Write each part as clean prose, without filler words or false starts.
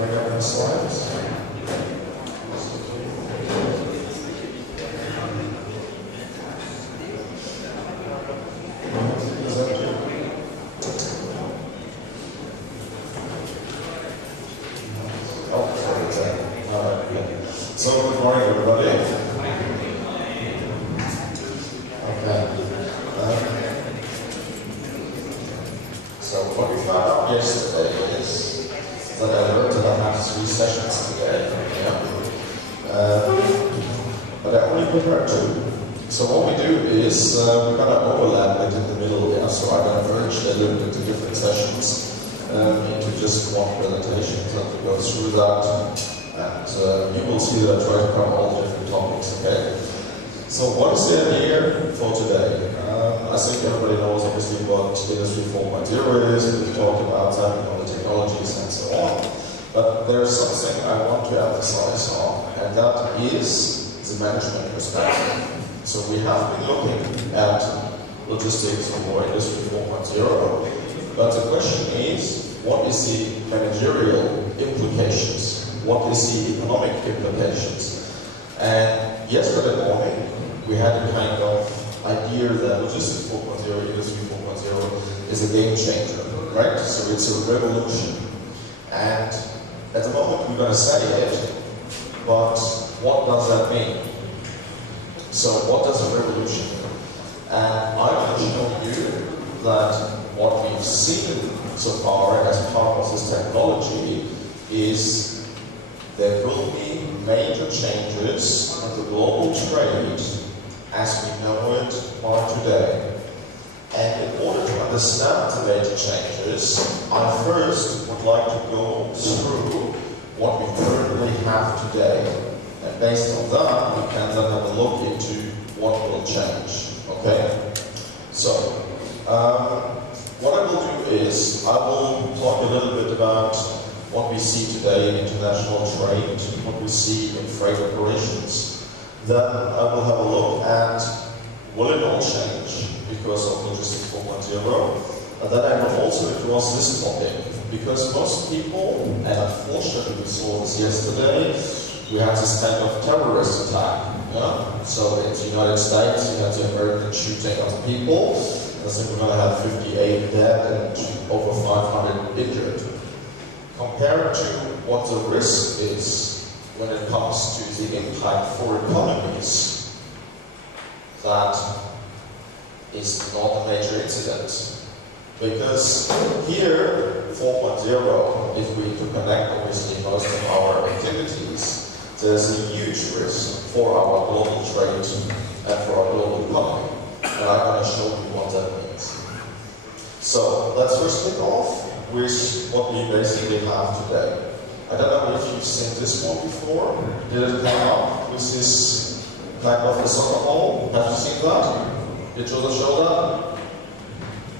bring up the slides? So, good morning, everybody. Okay. So, what we found out yesterday is that I learned that I have 3 sessions today. Yeah. But I only prepared 2. So, what we do is we're going to overlap it in the middle. Yeah. So, I'm going to merge a little bit into different sessions into just one presentation. So, we go through that. And you will see that I try to cover all the different topics, okay? So what is the idea for today? I think everybody knows obviously what Industry 4.0 is, we've talked about that, the technologies and so on. But there's something I want to emphasize on, and that is the management perspective. So we have been looking at logistics for Industry 4.0, but the question is, what is the managerial implications? What is the economic implications? And yesterday morning, we had a kind of idea that Logistics 4.0, Industry 4.0 is a game changer, right? So it's a revolution. And at the moment, we're going to say it, but what does that mean? So what does a revolution mean? And I'm going to show you that what we've seen so far as part of this technology is there will be major changes in the global trade as we know it by today. And in order to understand the major changes, I first would like to go through what we currently have today. And based on that, we can then have a look into what will change. Okay? So, what I will do is, I will talk a little bit about what we see today in international trade, what we see in freight operations. Then I will have a look at will it all change because of Logistics 4.0, and then I will also address this topic because most people, and unfortunately we saw this yesterday, we had this kind of terrorist attack. Yeah? So in the United States, you had the American shooting of people. I think we're going to have 58 dead and over 500 injured. Compared to what the risk is when it comes to the impact for economies, that is not a major incident. Because here, 4.0, if we interconnect obviously most of our activities, there's a huge risk for our global trade and for our global economy. And I'm going to show you what that means. So let's first kick off with what we basically have today. I don't know if you've seen this one before. Did it come up with this kind of a soccer ball? Have you seen that? Did you show that?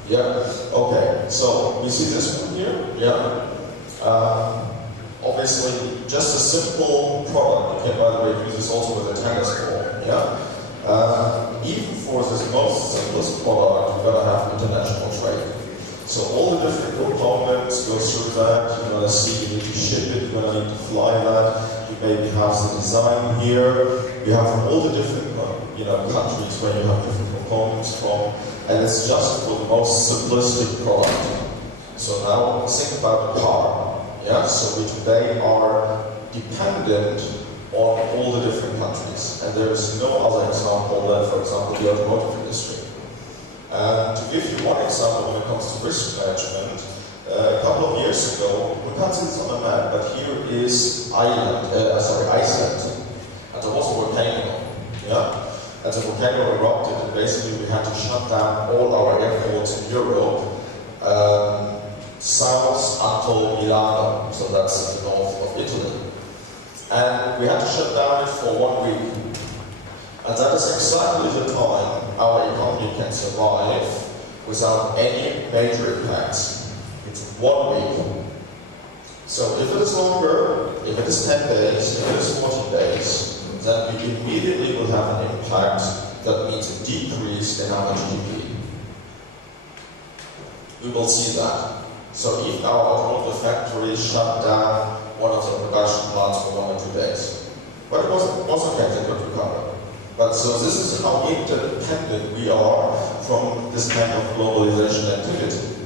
Yeah? Okay, so you see this one here? Yeah? Obviously, just a simple product. You can, by the way, use this also with a tennis ball. Yeah? Even for this most simplest product, you're going to have international trade. So all the different components go through that. You're going to see you need to ship it, you're going to need to fly that. You maybe have the design here. You have all the different countries where you have different components from. And it's just for the most simplistic product. So now think about the car. Yeah? So we today are dependent on all the different countries. And there is no other example than, for example, the automotive industry. And to give you one example when it comes to risk management, a couple of years ago, we can't see this on the map, but here is Iceland. And there was a volcano. Yeah? And the volcano erupted, and basically we had to shut down all our airports in Europe, south until Milano, so that's in the north of Italy. And we had to shut down it for 1 week. And that is exactly the time our economy can survive without any major impacts. It's 1 week. So if it is longer, if it is 10 days, if it is 40 days, then we immediately will have an impact that means a decrease in our GDP. We will see that. So if our automotive factories shut down 1 production plants for 1 or 2 days. But it was okay, they could recover. But so this is how interdependent we are from this kind of globalization activity.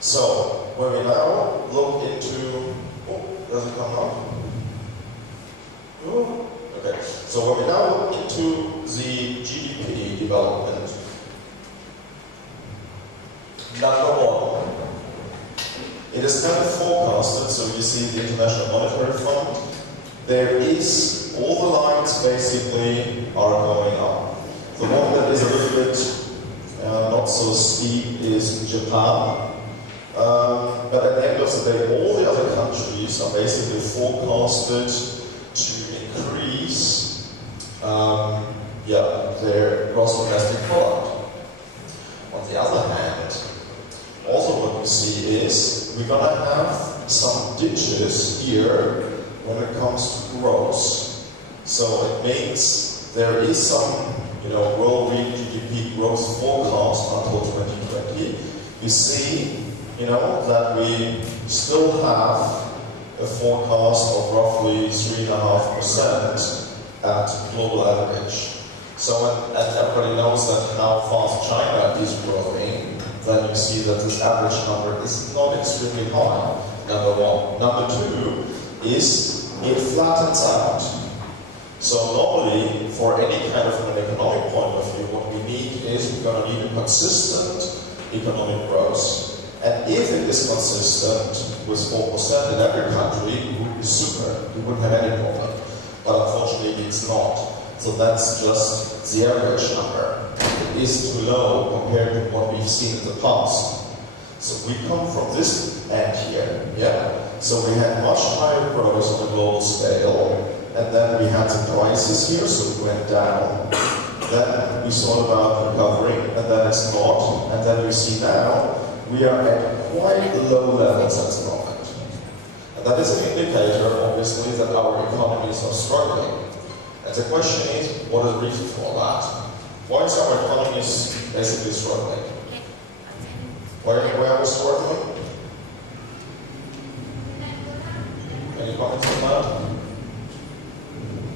So, when we now look into, does it come up? Okay, so when we now look into the GDP development, number one, it is kind of forecasted, so you see the International Monetary Fund, there is, all the lines basically are going up. The one that is a little bit not so steep is Japan. But at the end of the day, all the other countries are basically forecasted to increase their gross domestic product. On the other hand, also what we see is we're going to have some ditches here when it comes to growth. So it means there is some, world GDP growth forecast until 2020. We see that we still have a forecast of roughly 3.5% at global average. So, and everybody knows that how fast China is growing, then you see that this average number is not extremely high, number one. Number two is it flattens out. So normally, for any kind of an economic point of view, what we need is we're going to need a consistent economic growth. And if it is consistent with 4% in every country, it would be super. We wouldn't have any problem. But unfortunately, it's not. So that's just the average number. It is too low compared to what we've seen in the past. So we come from this end here, yeah? So we had much higher growth on a global scale, and then we had the crisis here, so it went down. Then we thought about recovering, and then it's not. And then we see now, we are at quite low levels at the moment. And that is an indicator, obviously, that our economies are struggling. And the question is, what is the reason for that? Why is our economies basically struggling? Why are we struggling? Any comments on that?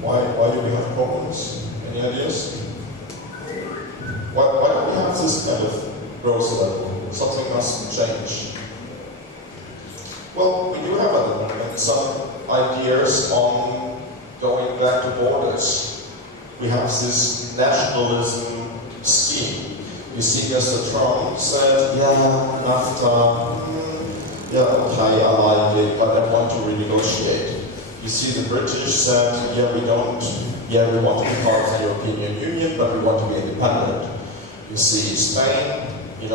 Why do we have problems? Any ideas? Why do we have this kind of growth level? Something must change. Well, we do have at the moment some ideas on going back to borders. We have this nationalism scheme. You see, Mr. Trump said, NAFTA, okay, I like it, but I want to renegotiate. You see, the British said, we want to be part of the European Union, but we want to be independent. You see, Spain,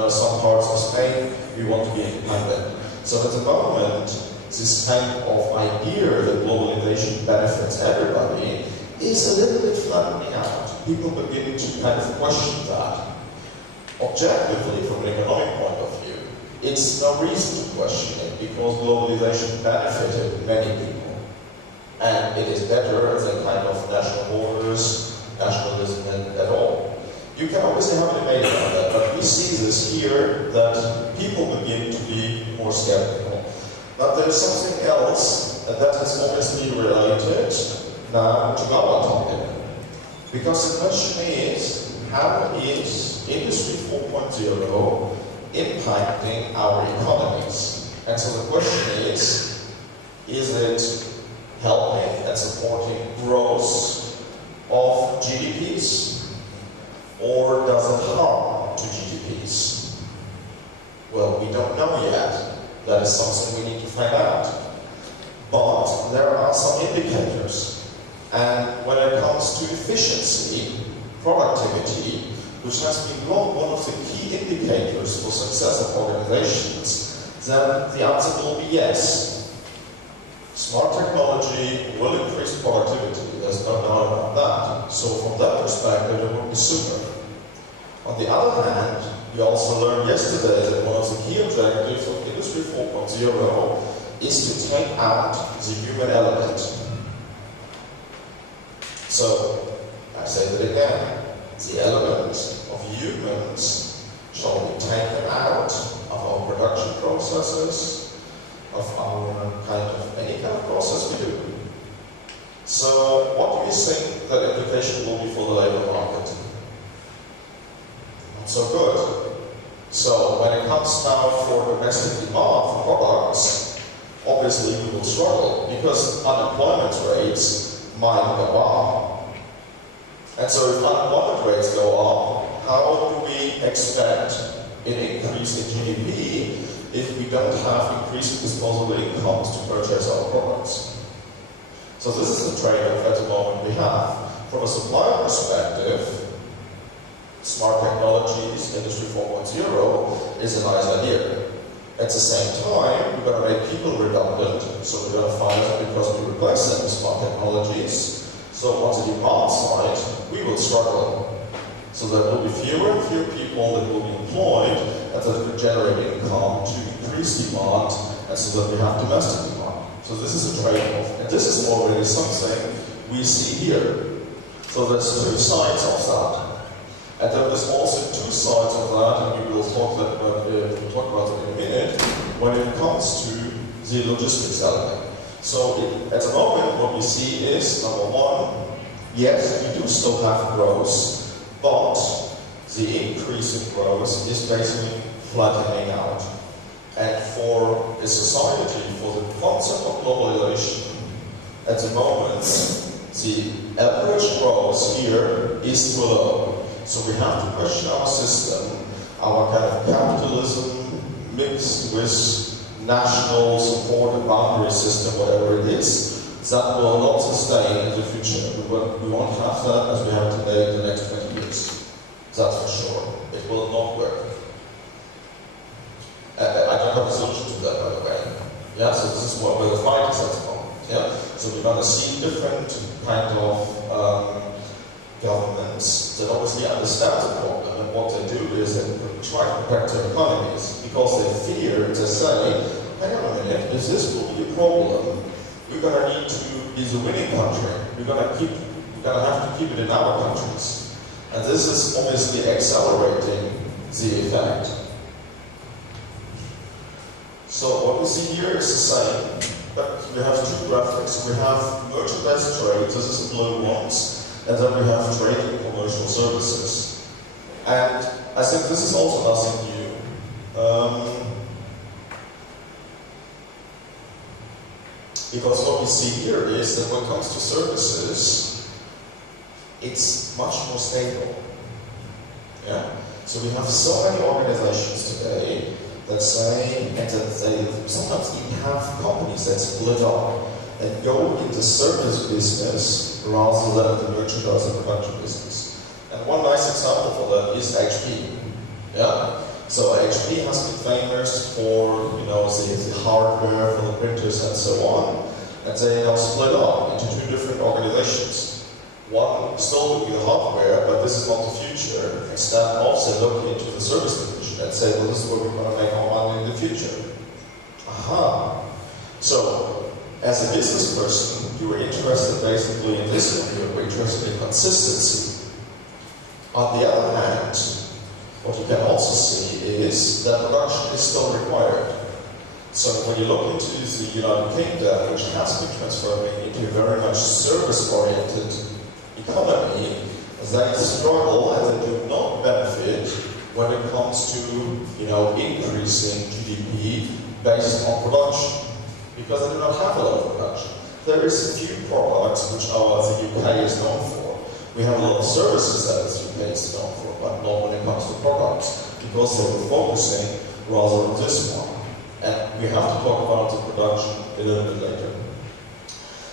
some parts of Spain, we want to be independent. So at the moment, this kind of idea that globalization benefits everybody is a little bit flattening out. People begin to kind of question that. Objectively, from an economic point of view, it's no reason to question it because globalization benefited many people. And it is better than kind of national borders, nationalism at all. You can obviously have a debate on that, but we see this here that people begin to be more skeptical. But there's something else that is obviously related now to our topic. Because the question is, how is Industry 4.0 impacting our economies? And so the question is it helping and supporting growth of GDPs? Or does it harm to GDPs? Well, we don't know yet. That is something we need to find out. But there are some indicators. And when it comes to efficiency, productivity, which has been one of the key indicators for success of organizations, then the answer will be yes. Smart technology will increase productivity, there's no doubt about that. So from that perspective, it would be super. On the other hand, we also learned yesterday that one of the key objectives of Industry 4.0 is to take out the human element. So, I say that again, the element of humans shall be taken out of our production processes, of our any kind of process we do. So what do you think that implication will be for the labor market? Not so good. So when it comes now for domestic demand for products, obviously we will struggle because unemployment rates might go up. And so if unemployment rates go up, how do we expect an increase in GDP if we don't have increasing disposable incomes to purchase our products? So this is the trade-off at the moment we have. From a supplier perspective, smart technologies, Industry 4.0 is a nice idea. At the same time, we're going to make people redundant, so we're going to fire them because we replace them with smart technologies. So on the demand side, we will struggle. So there will be fewer and fewer people that will be employed and that will generate income to increase demand, and so that we have domestic demand. So this is a trade-off, and this is already something we see here. So there's two sides of that. And then there's also two sides of that, and we will talk about it in a minute, when it comes to the logistics element. So at the moment, what we see is, number one, yes, we do still have growth, but the increase in growth is basically flattening out. And for a society, for the concept of globalization, at the moment, the average growth here is too low. So we have to question our system, our kind of capitalism mixed with national support and boundary system, whatever it is, that will not sustain in the future. We won't have that as we have today in the next 20 years. That's for sure. It will not work. I don't have a solution to that, by the way. Yeah, so this is what where the fight is at the moment. Yeah, so we're going to see different kind of governments that obviously understand the problem, and what they do is they try to protect their economies because they fear to say, hang on a minute, if this will be a problem, we're going to need to be the winning country. We're going to have to keep it in our countries, and this is obviously accelerating the effect. So what we see here is the same, but we have two graphics. We have merchandise trade, this is the blue ones, and then we have trade and commercial services. And I think this is also nothing new. Because what we see here is that when it comes to services, it's much more stable. Yeah? So we have so many organizations today that say, and that they sometimes even have companies that split up and go into service business rather than the merchandise and production business. And one nice example for that is HP. Yeah? So HP has been famous for, the hardware for the printers and so on, and they now split up into two different organizations. One still would be the hardware, but this is not the future. Instead, also look into the service division and say, well, this is where we're going to make our money in the future. Aha. So, as a business person, you were interested basically in this one. You were interested in consistency. On the other hand, what you can also see is that production is still required. So when you look into the United Kingdom, which has been transforming into a very much service-oriented economy, they struggle and they do not benefit when it comes to increasing GDP based on production, because they do not have a lot of production. There is a few products which the UK is known for. We have a lot of services that the UK is known for, but not when it comes to products, because they were focusing rather on this one. And we have to talk about the production a little bit later.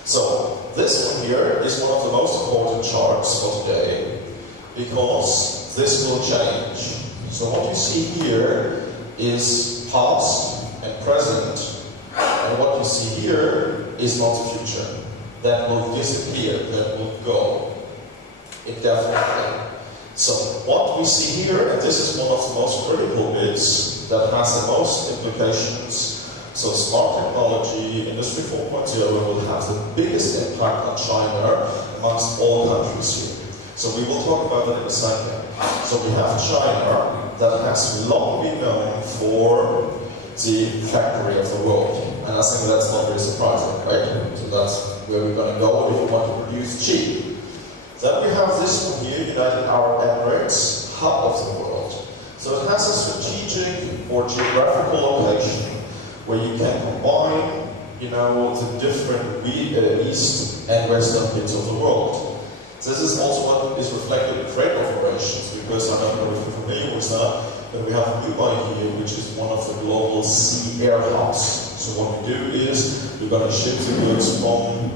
So this one here is one of the most important charts for today, because this will change. So what you see here is past and present, and what you see here is not the future. That will disappear, that will go indefinitely. So what we see here, and this is one of the most critical bits that has the most implications. So smart technology, Industry 4.0 will have the biggest impact on China amongst all countries here. So we will talk about that in a second. So we have China that has long been known for the factory of the world. And I think that's not very surprising, right? So that's where we're going to go if we want to produce cheap. Then we have this one here, United Arab Emirates, hub of the world. So it has a strategic or geographical location where you can combine, the different east and western bits of the world. This is also what is reflected in trade operations, because I don't know if you're familiar with that, but we have Dubai here, which is one of the global sea air hubs. So what we do is we're going to ship the goods from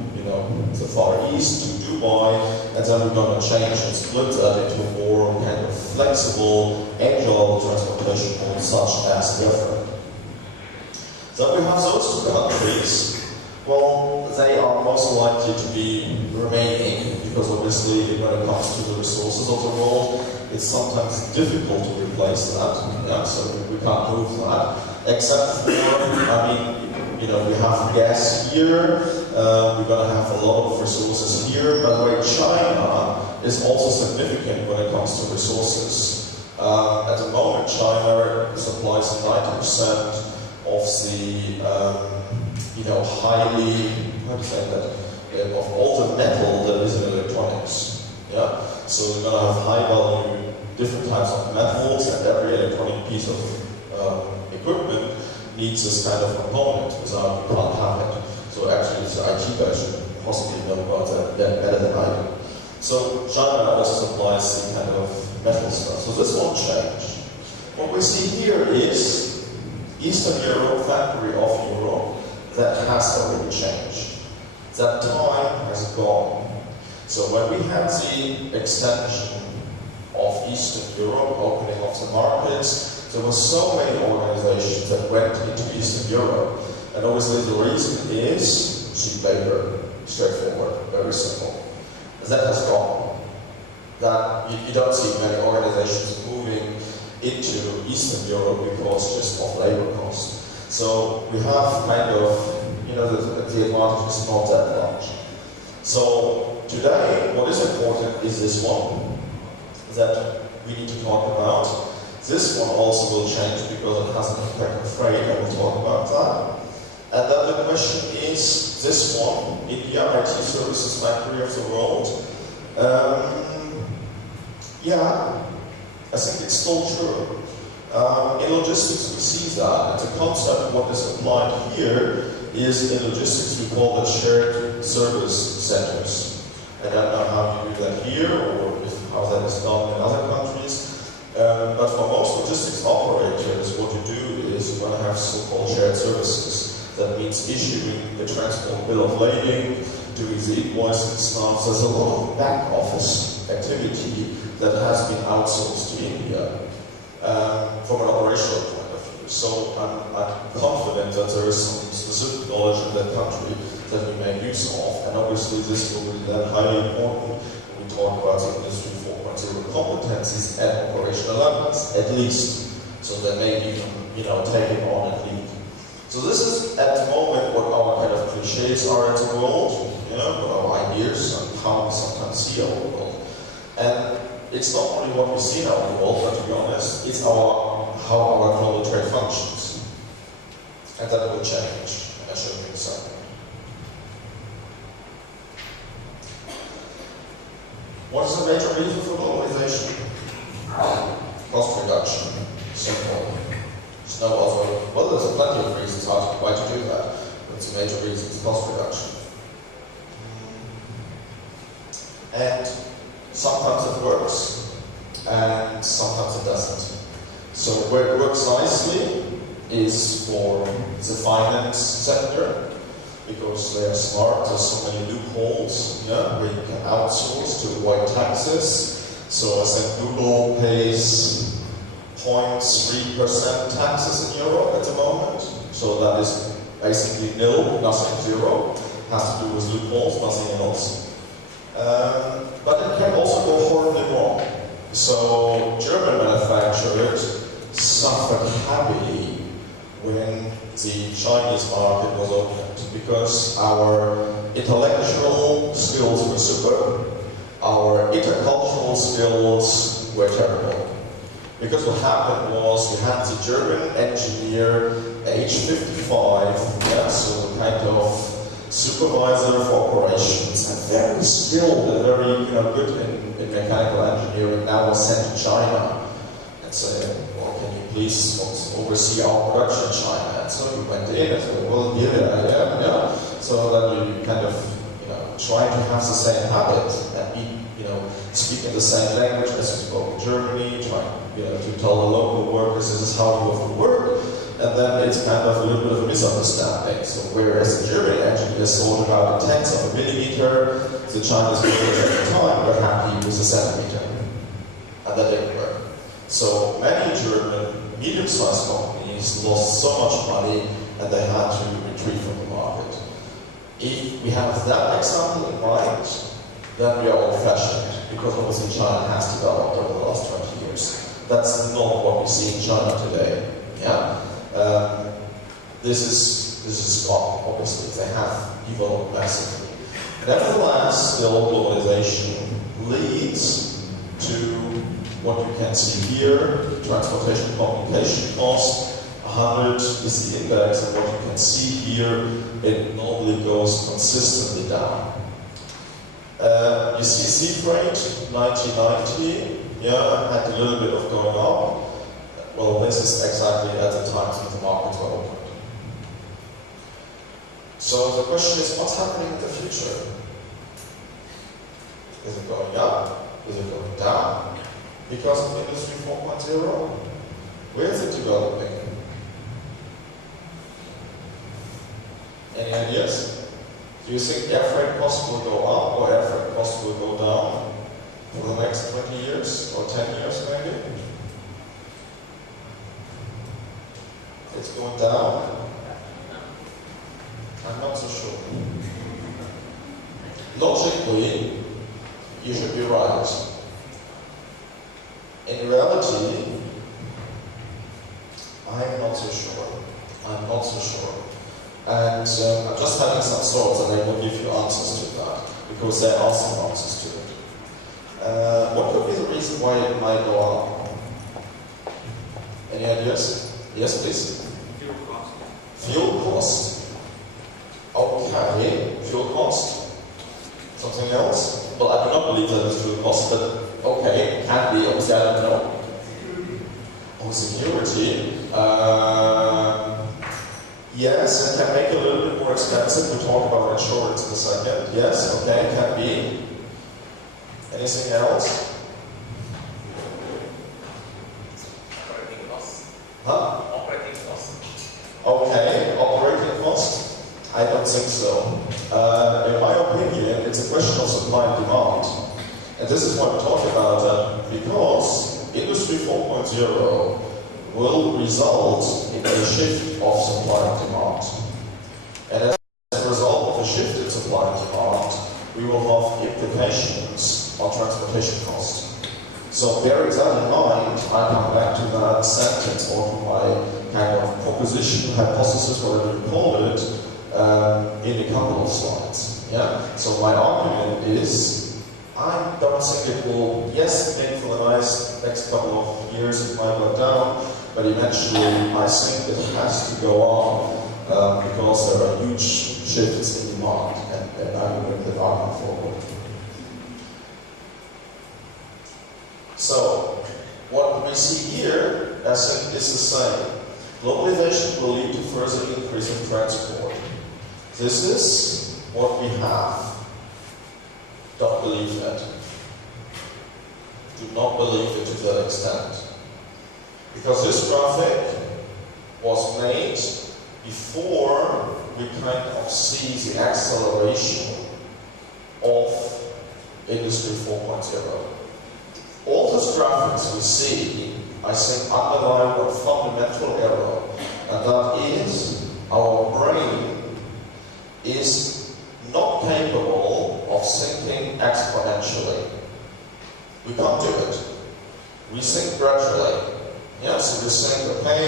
the Far East to Dubai, and then we're going to change and split that into a more kind of flexible, agile transportation modes such as airfreight. So we have those two countries. Well, they are most likely to be remaining, because obviously when it comes to the resources of the world, it's sometimes difficult to replace that. Yeah, so we can't move that. Except for, we have gas here, we're going to have a lot of resources here. By the way, China is also significant when it comes to resources. At the moment, China supplies 90% of the highly, how do you say that, of all the metal that is in electronics. Yeah, so we're going to have high value, different types of metals, and every electronic piece of equipment needs this kind of component. Without you can't have it. So actually, the IT guys should possibly know about that better than I do. So China also supplies the kind of metal stuff. So this won't change. What we see here is Eastern Europe, factory of Europe, that has already changed. That time has gone. So when we had the extension of Eastern Europe, opening of the markets, there were so many organizations that went into Eastern Europe. And obviously the reason is cheap labor, straightforward, very simple. That has gone. That you don't see many organizations moving into Eastern Europe because just of labor costs. So we have kind of, the advantage is not that large. So today, what is important is this one that we need to talk about. This one also will change because it has an impact on freight, I will talk about that. And then the question is, this one, India, IT services factory of the world. I think it's still true. In logistics, we see that. The concept of what is applied here is in logistics, we call that shared service centers. I don't know how you do that here or how that is done in other countries. But for most logistics operators, what you do is you're going to have so-called shared services. That means issuing the transport bill of lading, doing the invoicing stuff. There's a lot of back office activity that has been outsourced to India from an operational point of view. So I'm confident that there is some specific knowledge in that country that we make use of. And obviously this will be then highly important when we talk about the Industry 4.0 competencies at operational levels, at least. So they may even, take it on and lead. So this is, at the moment, what our kind of cliches are in the world, what our ideas and how we sometimes see our world. And it's not only what we see in our world, but to be honest, it's how our global trade functions. And that will change, and I show you in a second. What is the major reason for globalization? Cost reduction. Simple. There's no other, well, there's plenty of reasons why to do that, but it's a major reason, it's cost reduction. And sometimes it works, and sometimes it doesn't. So where it works nicely is for the finance sector, because they are smart, there's so many loopholes, where you can outsource to avoid taxes. So I said Google pays 0.3% taxes in Europe at the moment. So that is basically nil, nothing, zero. Has to do with loopholes, nothing else. But it can also go horribly wrong. So German manufacturers suffered heavily when the Chinese market was opened because our intellectual skills were super, our intercultural skills were terrible. Because what happened was you had the German engineer, age 55, so supervisor for operations, and very skilled and very good in mechanical engineering, now was sent to China and said, well, can you please oversee our production in China? And so he went in and said, well, here I am, yeah. So then you kind of try to have the same habit and be, speak in the same language as you spoke in Germany, trying to tell the local workers this is how you have to work. And then it's kind of a little bit of a misunderstanding. So whereas in Germany engineers thought about a tenth of a millimeter, the Chinese workers at the time were happy with a centimeter. And that didn't work. So many German medium-sized companies lost so much money and they had to retreat from the market. If we have that example in mind, then we are old-fashioned, because obviously China has developed over the last 20 years. That's not what we see in China today. Yeah? This is gone, obviously. They have developed massively. Nevertheless, still globalization leads to what you can see here, transportation and communication costs. 100 is the index, and what you can see here, it normally goes consistently down. You see sea freight, 1990, had a little bit of going up. Well, this is exactly at the time when the markets were opened. So the question is, what's happening in the future? Is it going up? Is it going down? Because of Industry 4.0? Where is it developing? Any ideas? Do you think air freight costs will go up or air freight costs will go down for the next 20 years or 10 years maybe? It's going down? I'm not so sure. Logically, you should be right. In reality, I'm not so sure. I'm not so sure. And I'm just having some thoughts and I will give you answers to that, because there are some answers to it. What could be the reason why it might go up? Any ideas? Yes, please? Fuel cost. Fuel cost. Okay, fuel cost. Something else? Well, I do not believe that it's fuel cost, but okay, can be, obviously I don't know. Oh, security. Yes, it can make it a little bit more expensive. We'll talk about insurance in a second. Yes, okay, can be. Anything else? Operating costs. Huh? Operating costs. Okay, operating cost? I don't think so. In my opinion, it's a question of supply and demand. And this is why we talk about that, because Industry 4.0 will result in a shift of supply and demand. And as a result of a shift in supply and demand, we will have implications on transportation costs. So bearing that in mind, I come back to that sentence or to my kind of proposition, hypothesis, whatever you call it, in a couple of slides. Yeah? So my argument is, I don't think it will, yes, maybe for the next couple of years it might go down, but eventually I think it has to go on because there are huge shifts in demand, and I will bring the argument forward. So, what we see here, I think, is the same. Globalization will lead to further increase in transport. This is what we have. Don't believe that. Do not believe it to that extent. Because this graphic was made before we kind of see the acceleration of Industry 4.0. All those graphics we see, I think, underline one fundamental error, and that is our brain is not capable of thinking exponentially. We can't do it. We think gradually. Yeah, so we think, okay,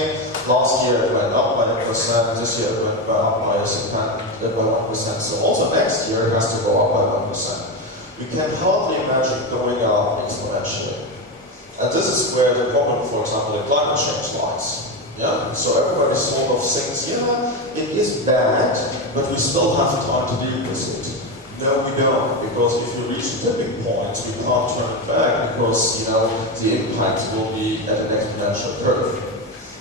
last year it went up by 1%, this year it went up by 1%, so also next year it has to go up by 1%. We can hardly imagine going up exponentially. And this is where the problem, for example, in climate change lies. Yeah? So everybody sort of thinks, yeah, it is bad, but we still have time to deal with it. No, we don't, because if you reach the tipping point, we can't turn it back because, the impact will be at an exponential curve.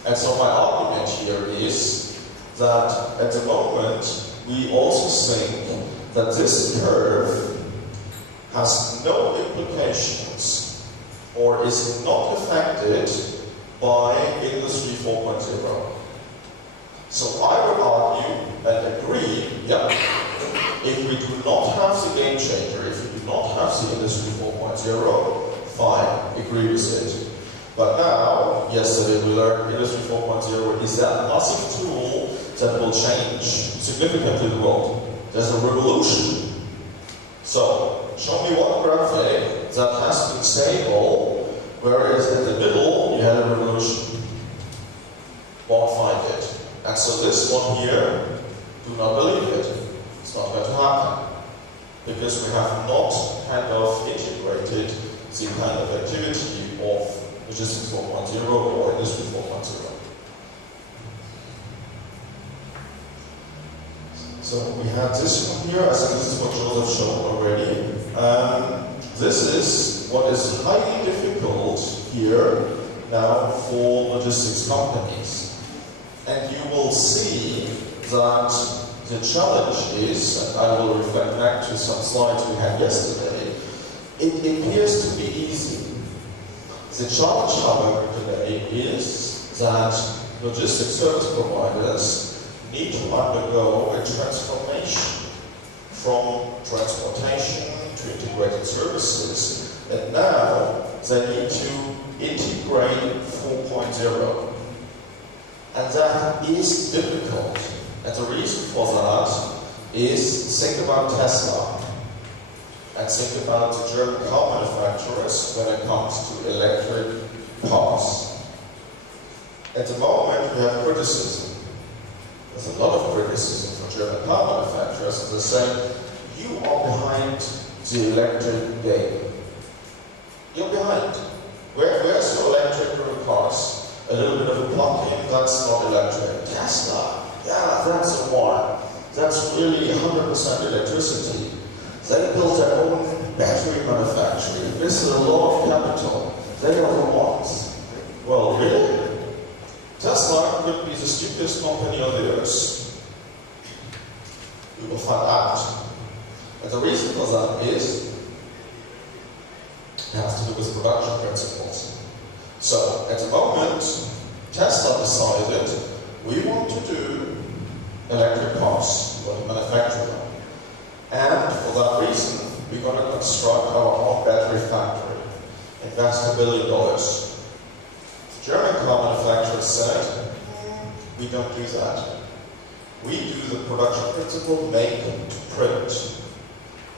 And so my argument here is that at the moment, we also think that this curve has no implications or is not affected by Industry 4.0. So I would argue and agree, if we do not have the game changer, if we do not have the Industry 4.0, fine, agree with it. But now, yesterday we learned Industry 4.0 is that massive tool that will change significantly the world. There's a revolution. So, show me one graphic that has been stable, whereas in the middle you had a revolution. Won't find it. And so this one here, do not believe it. It's not going to happen. Because we have not kind of integrated the kind of activity of Logistics 4.0 or Industry 4.0. So we have this one here. I think this is what Joseph showed already. This is what is highly difficult here now for logistics companies. And you will see that the challenge is, and I will reflect back to some slides we had yesterday, it appears to be easy. The challenge, however, today is that logistics service providers need to undergo a transformation from transportation to integrated services, and now they need to integrate 4.0. And that is difficult. And the reason for that is, think about Tesla. And think about the German car manufacturers when it comes to electric cars. At the moment, we have criticism. There's a lot of criticism for German car manufacturers. They say, you are behind the electric game. You're behind. Where's your electric cars? A little bit of a plug-in, that's not electric. Tesla, yeah, that's the one. That's really 100% electricity. They build their own battery manufacturing. This is a lot of capital. They are the ones. Well, really? Tesla could be the stupidest company on the earth. We will find out. And the reason for that is, it has to do with production principles. So, at the moment, Tesla decided we want to do electric cars, we want to manufacture them. And for that reason, we're going to construct our own battery factory, invest $1 billion. German car manufacturers said, we don't do that. We do the production principle, make to print.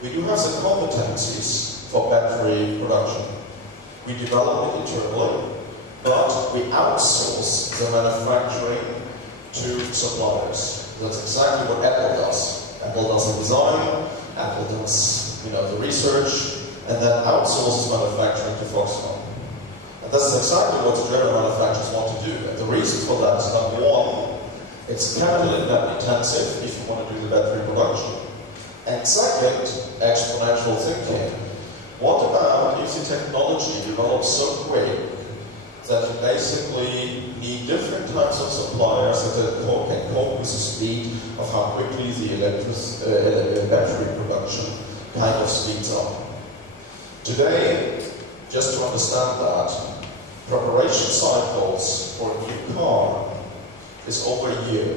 We do have the competencies for battery production. We develop it internally, but we outsource the manufacturing to suppliers. That's exactly what Apple does. Apple does the design, Apple does the research, and then outsources manufacturing to Foxconn. And that's exactly what the German manufacturers want to do. And the reason for that is, number one, it's capital intensive if you want to do the battery production. And second, exponential thinking. What about if the technology develops so quick that you basically need different types of suppliers that can cope with the speed of how quickly the battery production kind of speeds up? Today, just to understand that, preparation cycles for a new car is over a year.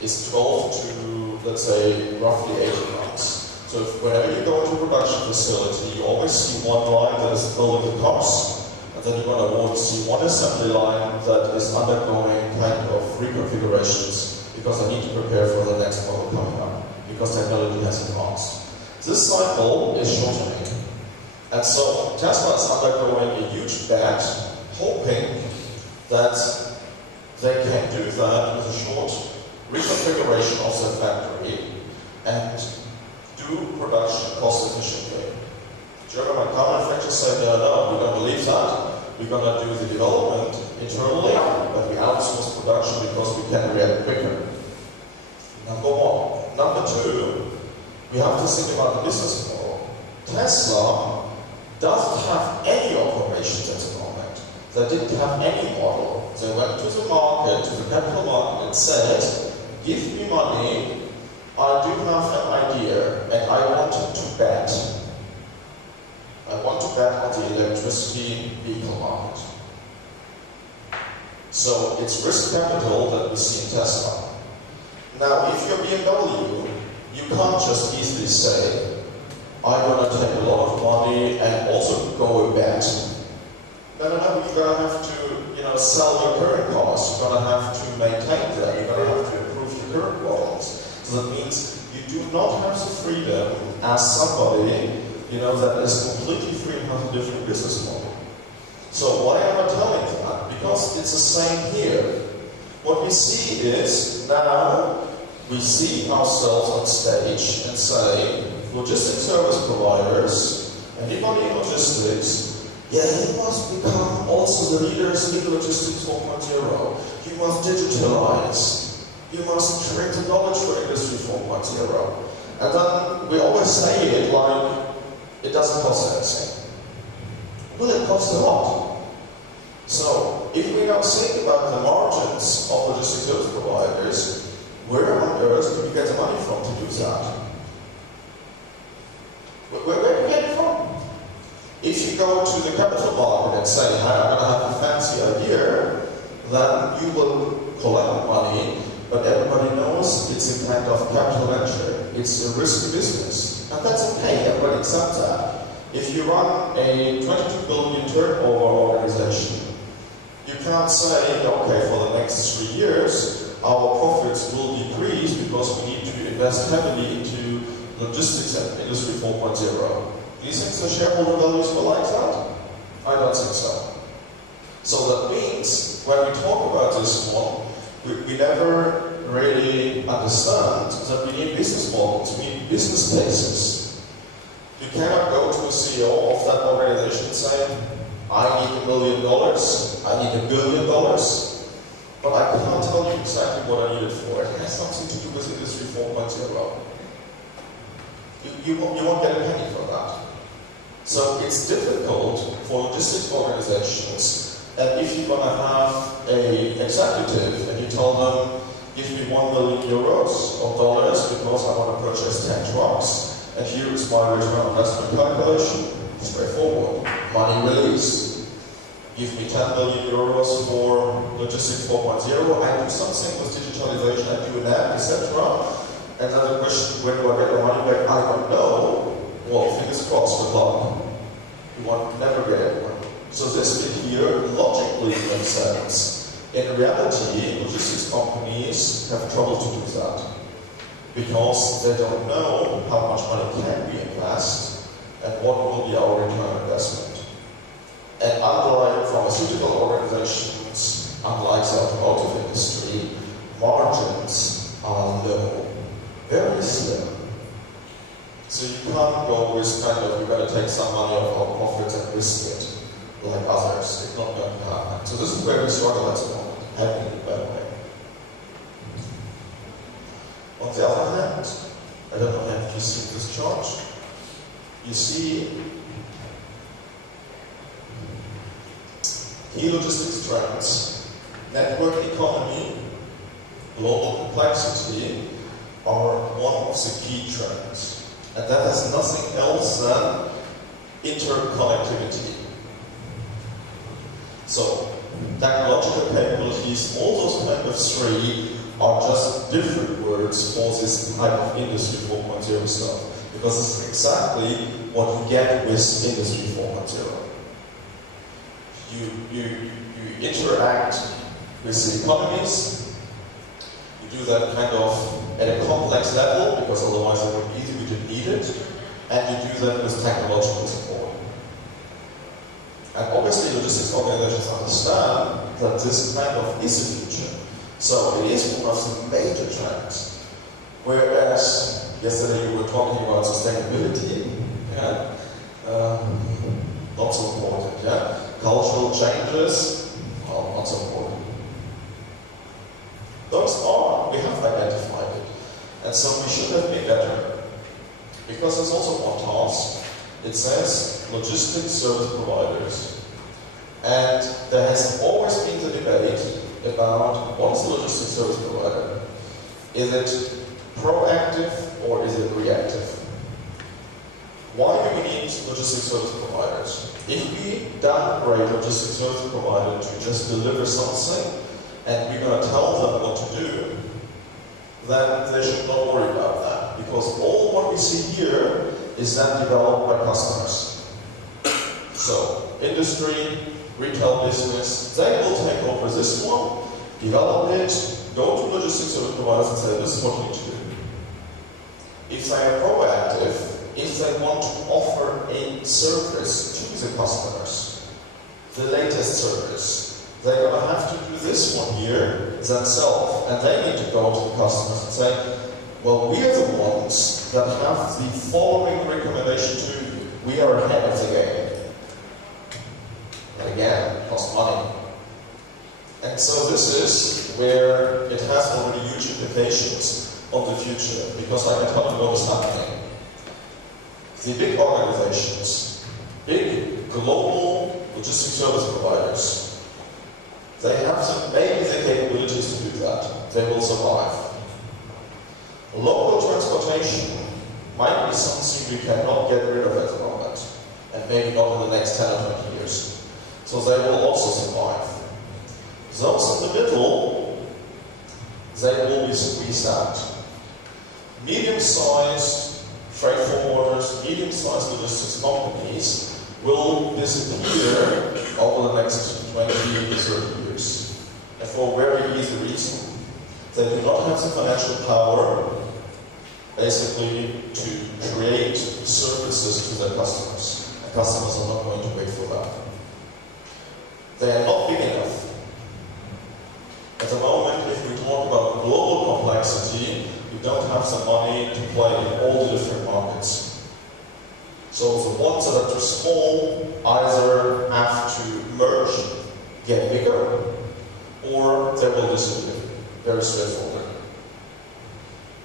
It's 12 to, let's say, roughly 18 months. So whenever you go into a production facility, you always see one line that is building the cars, and then you're going to see one assembly line that is undergoing kind of reconfigurations because they need to prepare for the next model coming up, because technology has advanced. This cycle is shortening. And so Tesla is undergoing a huge bet, hoping that they can do that with a short reconfiguration of their factory and do production cost efficiently. German car manufacturers say, no, we don't believe that. We're going to do the development internally, but we outsource production because we can react quicker. Number one. Number two, we have to think about the business model. Tesla doesn't have any operations at the moment. They didn't have any model. They went to the market, to the capital market, and said, give me money, I do have an idea, and I wanted to bet. I want to bet on the electricity vehicle market. So it's risk capital that we see in Tesla. Now, if you're BMW, you can't just easily say, I'm going to take a lot of money and also go a bet. No, you're going to have to, sell your current cars. You're going to have to maintain them. You're going to have to improve your current models. So that means you do not have the freedom as somebody, that is completely free and has a different business model. So why am I telling that? Because it's the same here. What we see is now we see ourselves on stage and say, logistics service providers, anybody in logistics, yeah, you must become also the leaders in logistics 4.0. You must digitalize. You must create the knowledge for industry 4.0. And then we always say it like, it doesn't cost anything. Well, it costs a lot. So, if we now think about the margins of logistics service providers, where on earth do we get the money from to do that? Where do we get it from? If you go to the capital market and say, hey, I'm going to have a fancy idea, then you will collect money, but everybody knows it's a kind of capital venture. It's a risky business. And that's okay, everybody accepts that. If you run a 22 billion turnover organization, you can't say, okay, for the next 3 years, our profits will decrease because we need to invest heavily into logistics and industry 4.0. Do you think the shareholder values were like that? I don't think so. So that means, when we talk about this one, we never really understand that we need business models, we need business cases. You cannot go to a CEO of that organization and say, I need $1 million, I need $1 billion, but I can't tell you exactly what I need it for. It has something to do with Industry 4.0. You won't get a penny for that. So it's difficult for logistics organizations, and if you're going to have an executive and you tell them, give me €1 million of dollars because I want to purchase 10 trucks, and here is my return on investment calculation, straightforward, money released. Give me 10 million euros for logistics 4.0, I do something with digitalization, I do an app, etc. And then the question, when do I get the money back? I don't know. Well, fingers crossed, good luck. You won't never get it. So this bit here logically makes sense. In reality, logistics companies have trouble to do that because they don't know how much money can we invest and what will be our return on investment. And unlike pharmaceutical organizations, unlike the automotive industry, margins are low, very slim. So you can't go with kind of, you're going to take some money of our profits and risk it, like others. It's not going to happen. So this is where we struggle at the moment, having it that way. On the other hand, I don't know if you see this chart. You see key logistics trends, network economy, global complexity are one of the key trends. And that has nothing else than interconnectivity. So, technological capabilities, all those kind of three are just different words for this type of Industry 4.0 stuff. Because it's exactly what you get with Industry 4.0. You interact with the economies, you do that kind of at a complex level, because otherwise it would be easy, we didn't need it, and you do that with technological support. And obviously logistics organizations understand that this kind of is the future. So it is one of the major trends. Whereas yesterday we were talking about sustainability, yeah? Not so important, yeah? Cultural changes, well, not so We have identified it. And so we should have been better. Because there's also one task. It says logistics service providers. And there has always been the debate about what is a logistics service provider? Is it proactive or is it reactive? Why do we need logistics service providers? If we downgrade logistics service provider to just deliver something and we're going to tell them what to do, then they should not worry about that. Because all what we see here is then developed by customers. So, industry, retail business, they will take over this one, develop it, go to logistics service providers and say, this is what you need to do. If they are proactive, if they want to offer a service to the customers, the latest service, they're going to have to do this one here themselves, and they need to go to the customers and say, well, we are the ones that have the following recommendation to you. We are ahead of the game. And again, it costs money. And so this is where it has already huge implications on the future, because I can tell you what is happening. The big organizations, big global logistics service providers, they have maybe the capabilities to do that. They will survive. Local transportation might be something we cannot get rid of at the moment, and maybe not in the next 10 or 20 years. So they will also survive. Those in the middle, they will be squeezed out. Medium-sized freight forwarders, medium-sized logistics companies will disappear over the next 20 to 30 years. And for a very easy reason. They do not have the financial power, basically, to create services to their customers. And customers are not going to wait for that. They are not big enough. At the moment, if we talk about global complexity, we don't have the money to play in all the different markets. So the ones that are too small either have to merge, get bigger, or they will disappear. Very straightforward.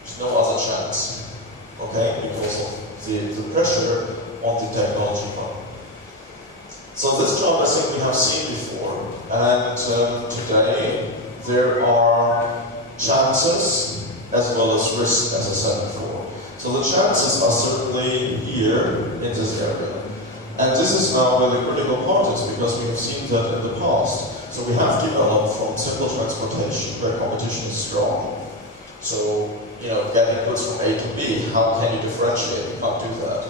There's no other chance. Okay? Because of the pressure on the technology part. So this chart I think we have seen before. And today there are chances as well as risks, as I said before. So the chances are certainly here in this area. And this is now where the critical part is, because we have seen that in the past. So we have developed from simple transportation where competition is strong. So, getting goods from A to B, how can you differentiate? You can't do that.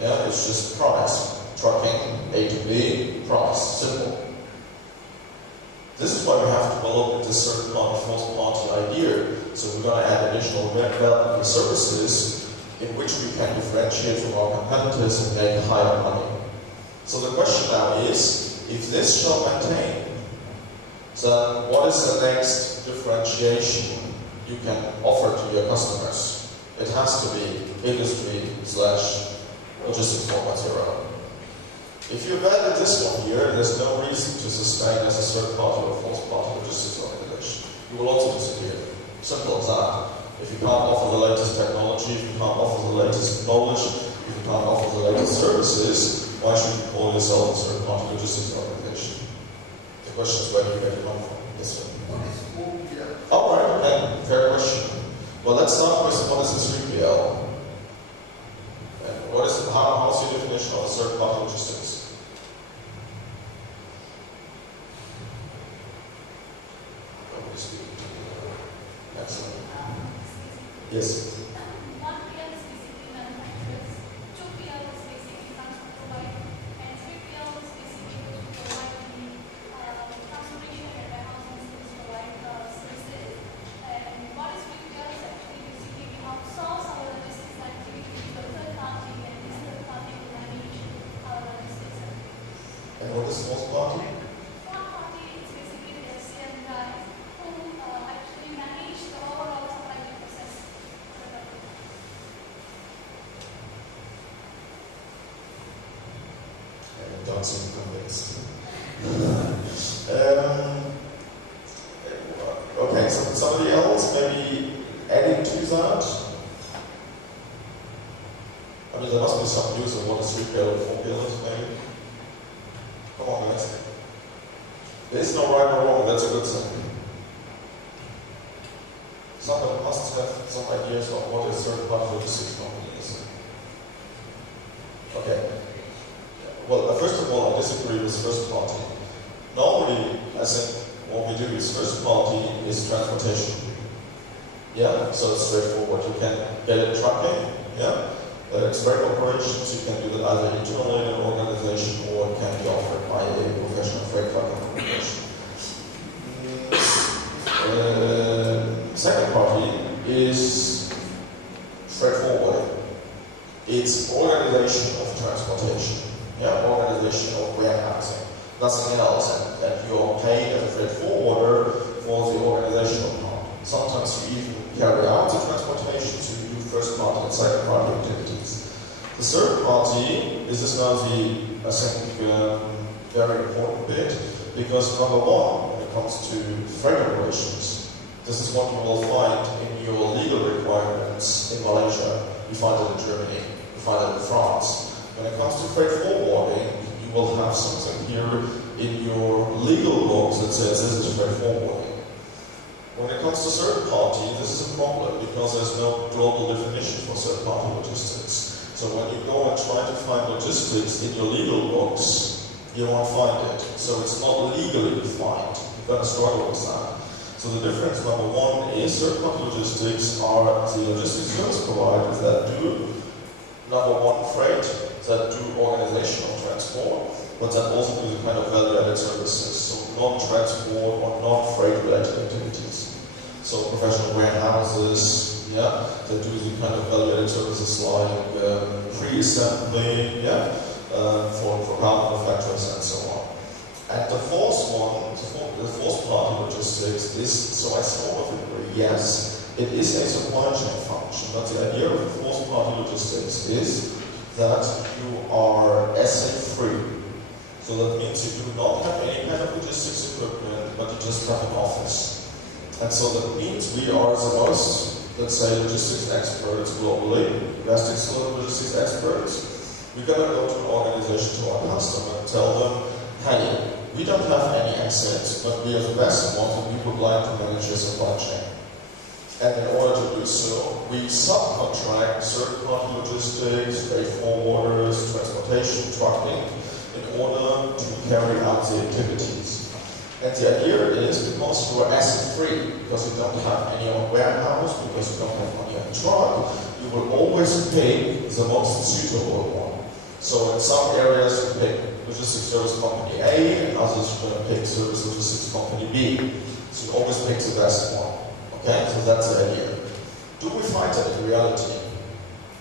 Yeah, it's just price. Trucking, A to B, price. Simple. This is why we have developed this third party, fourth party idea. So we're going to add additional value services in which we can differentiate from our competitors and make higher money. So the question now is, if this shall maintain, then what is the next differentiation you can offer to your customers? It has to be industry/logistics 4.0. If you abandon this one here, there's no reason to sustain as a third party or fourth party logistics organization. You will also disappear. Simple as that. If you can't offer the latest technology, if you can't offer the latest knowledge, if you can't offer the latest services, why should you call yourself a third party logistics organization? The question is where do you get your money from? Yes, sir. All right, okay, fair question. Well, let's start with what is a 3PL? And how's your definition of a third party logistics? Nobody speaking to me. Excellent. Yes. And what is fourth party? Fourth party is basically the SCM guys who actually manage the overall supply chain process. I don't seem convinced. Okay, somebody else maybe adding to that? I mean, there must be some news on what is 3PL and 4PL maybe. Come on, guys. There is no right or wrong, that's a good thing. Somebody must have some ideas of what a third-party logistics company is. Okay. Well, first of all, I disagree with first party. Normally, I think what we do is first party is transportation. Yeah, so it's straightforward. You can get it trucking, yeah. It's freight operations, you can do that either internally in an organization or it can be offered by a professional freight trucking organization. Second party is straightforward. It's organization of transportation, yeah, organization of warehousing, nothing else, and you are paid as a freight forwarder for the organizational part. Sometimes you even carry out the transportation, so you do first party and second party activities. The third party, this is now the, I think, very important bit, because number one, when it comes to freight operations, this is what you will find in your legal requirements in Malaysia. You find it in Germany, you find it in France. When it comes to freight forwarding, you will have something here in your legal books that says this is freight forwarding. When it comes to third party, this is a problem because there's no global definition for third party logistics. So when you go and try to find logistics in your legal books, you won't find it. So it's not legally defined. You're going to struggle with that. So the difference, number one, is third-party logistics are the logistics service providers that do, number one, freight, that do organizational transport, but that also do the kind of value-added services, so non-transport or non-freight related activities. So professional warehouses, yeah, that do the kind of value-added services like pre-assembly, yeah, for car manufacturers and so on. And the fourth one, the fourth party logistics is, so I sort of agree, yes, it is a supply chain function, but the idea of the fourth party logistics is that you are asset free. So that means you do not have any kind of logistics equipment, but you just have an office. And so that means we are the most, let's say, logistics experts globally, logistics experts. We're going to go to an organization, to our customer, and tell them, hey, we don't have any assets, but we have the best ones and we would like to manage your supply chain. And in order to do so, we subcontract third-party logistics, freight forwarders, transportation, trucking, in order to carry out the activities. And the idea is because you are asset-free, because you don't have any on warehouse, because you don't have money on truck, you will always pick the most suitable one. So in some areas you pick logistics service company A, and others you're going to pick service logistics company B. So you always pick the best one. Okay, so that's the idea. Do we find that in reality?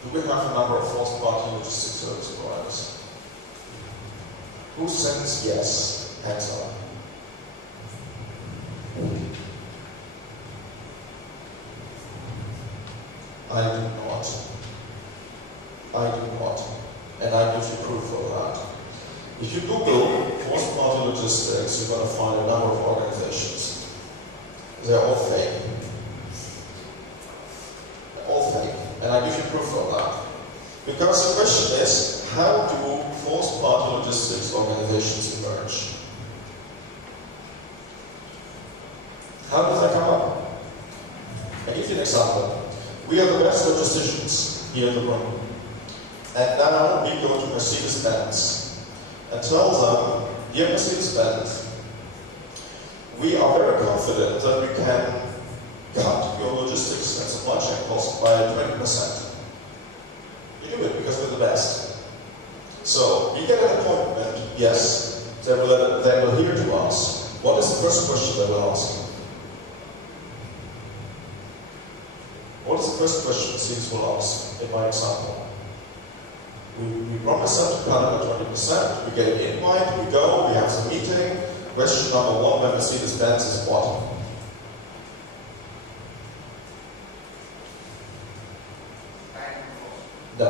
Do we have a number of fourth-party logistics service providers? Who says yes? Hands up. I do not. I do not. And I give you proof of that. If you Google fourth-party logistics, you're going to find a number of organizations. They're all fake. They're all fake. And I give you proof of that. Because the question is, how do fourth-party logistics organizations emerge? How does that come up? I'll give you an example. We are the best logisticians here in the room. And now we go to Mercedes-Benz and tell them, dear Mercedes-Benz, we are very confident that we can cut your logistics and supply chain costs by 20%. You do it because we're the best. So, we get an appointment, yes, they will hear to us. What is the first question they will ask? What is the first question students will ask in my example? We promise them to cut it by 20%, we get an invite, we go, we have the meeting. Question number one by Mercedes-Benz is what? No.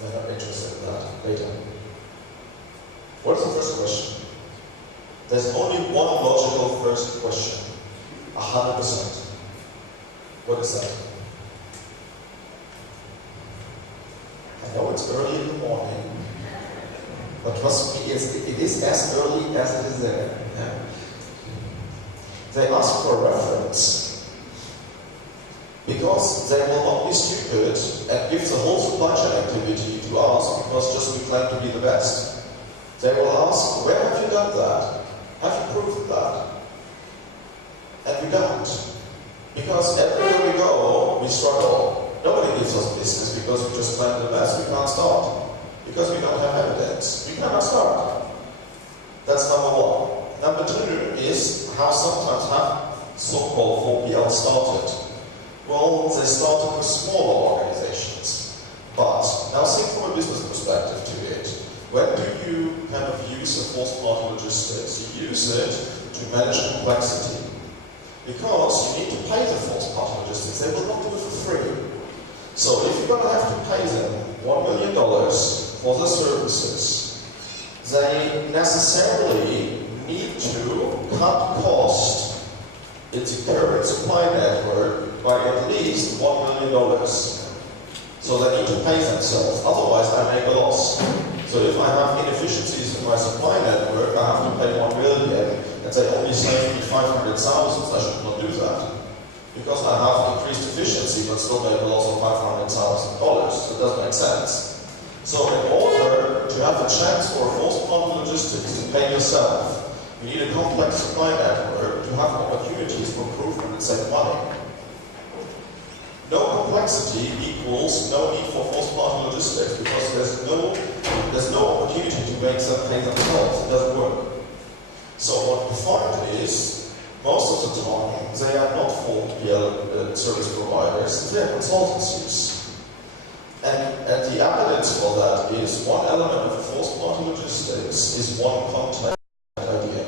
They're not interested in that later. What is the first question? There's only one logical first question. 100%. What is that? I know it's early in the morning, but trust me, it is as early as it is there. Yeah. They ask for a reference because they will not be stupid and give the whole supply chain activity to us because just we claim to be the best. They will ask, where have you done that? Have you proved that? And we don't. Because everywhere we go, we struggle. Nobody gives us business because we just claim the best. We can't start. Because we don't have evidence. We cannot start. That's number one. Number two is how sometimes have so-called 4PL started. Well, they started with smaller organizations. But now think from a business perspective to it. When do you kind of use a force-party logistics? You use it to manage complexity. Because you need to pay the force-party logistics. They will not do it for free. So if you're going to have to pay them $1 million for the services, they necessarily need to cut cost in the current supply network by at least $1 million. So they need to pay themselves, otherwise I make a loss. So if I have inefficiencies in my supply network, I have to pay $1 million, and they only save me 500,000, I should not do that. Because I have increased efficiency, but still make a loss of $500,000. So it doesn't make sense. So in order to have a chance for force-party logistics to pay yourself, you need a complex supply network to have opportunities for improvement and save money. No complexity equals no need for force-party logistics because there's no opportunity to make them pay themselves. It doesn't work. So what we find is, most of the time, they are not 4PL service providers, they are consultancies. And the evidence for that is one element of force-party logistics is one contact idea,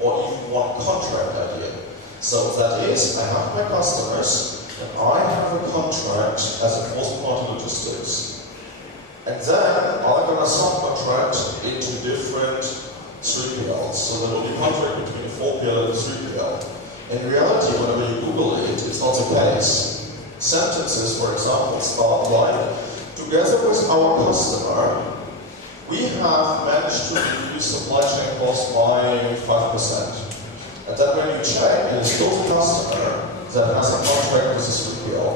or even one contract idea. So that is, I have my customers, and I have a contract as a force-party logistics. And then I'm going to subcontract into different 3PLs. So there will be a contract between 4PL and 3PL. In reality, whenever you Google it, it's not the case. Sentences, for example, start like, together with our customer, we have managed to reduce supply chain costs by 5%. And then when you check, it is still the customer that has a contract with the 3PL.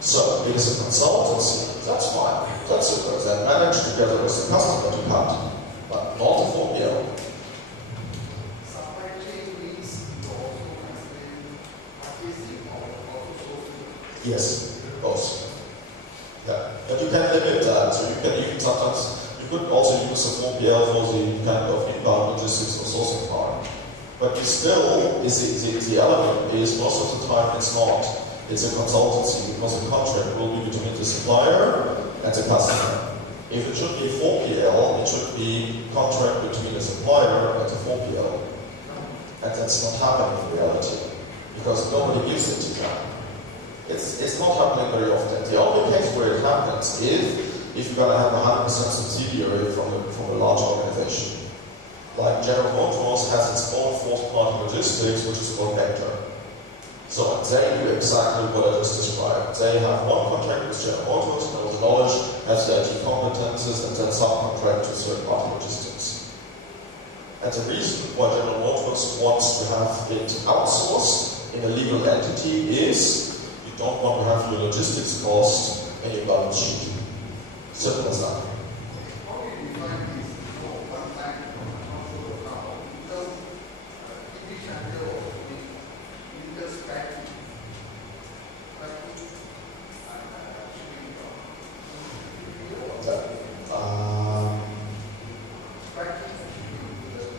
So it is a consultancy, that's fine, that's super. They manage together with the customer to cut, but not a 4PL. Supply chain means you also constrain purchasing or also sourcing. Yes, both. Yeah, but you can limit that, so you can even sometimes, you could also use a 4PL for the kind of inbound logistics or sourcing part. But it still, the element is most of the time it's not. It's a consultancy because the contract will be between the supplier and the customer. If it should be 4PL, it should be contract between the supplier and the 4PL. And that's not happening in reality because nobody gives it to them. It's not happening very often. The only case where it happens is if you're going to have a 100% subsidiary from a large organization. Like General Motors has its own force-party logistics, which is called Vector. So they do exactly what I just described. They have one contract with General Motors, knows the knowledge, has the IT competences, and then subcontract to third-party logistics. And the reason why General Motors wants to have it outsourced in a legal entity is you don't want to have your logistics cost in your balance sheet. Simple as that. How do you define this? One time, also now, because each handle in this factory,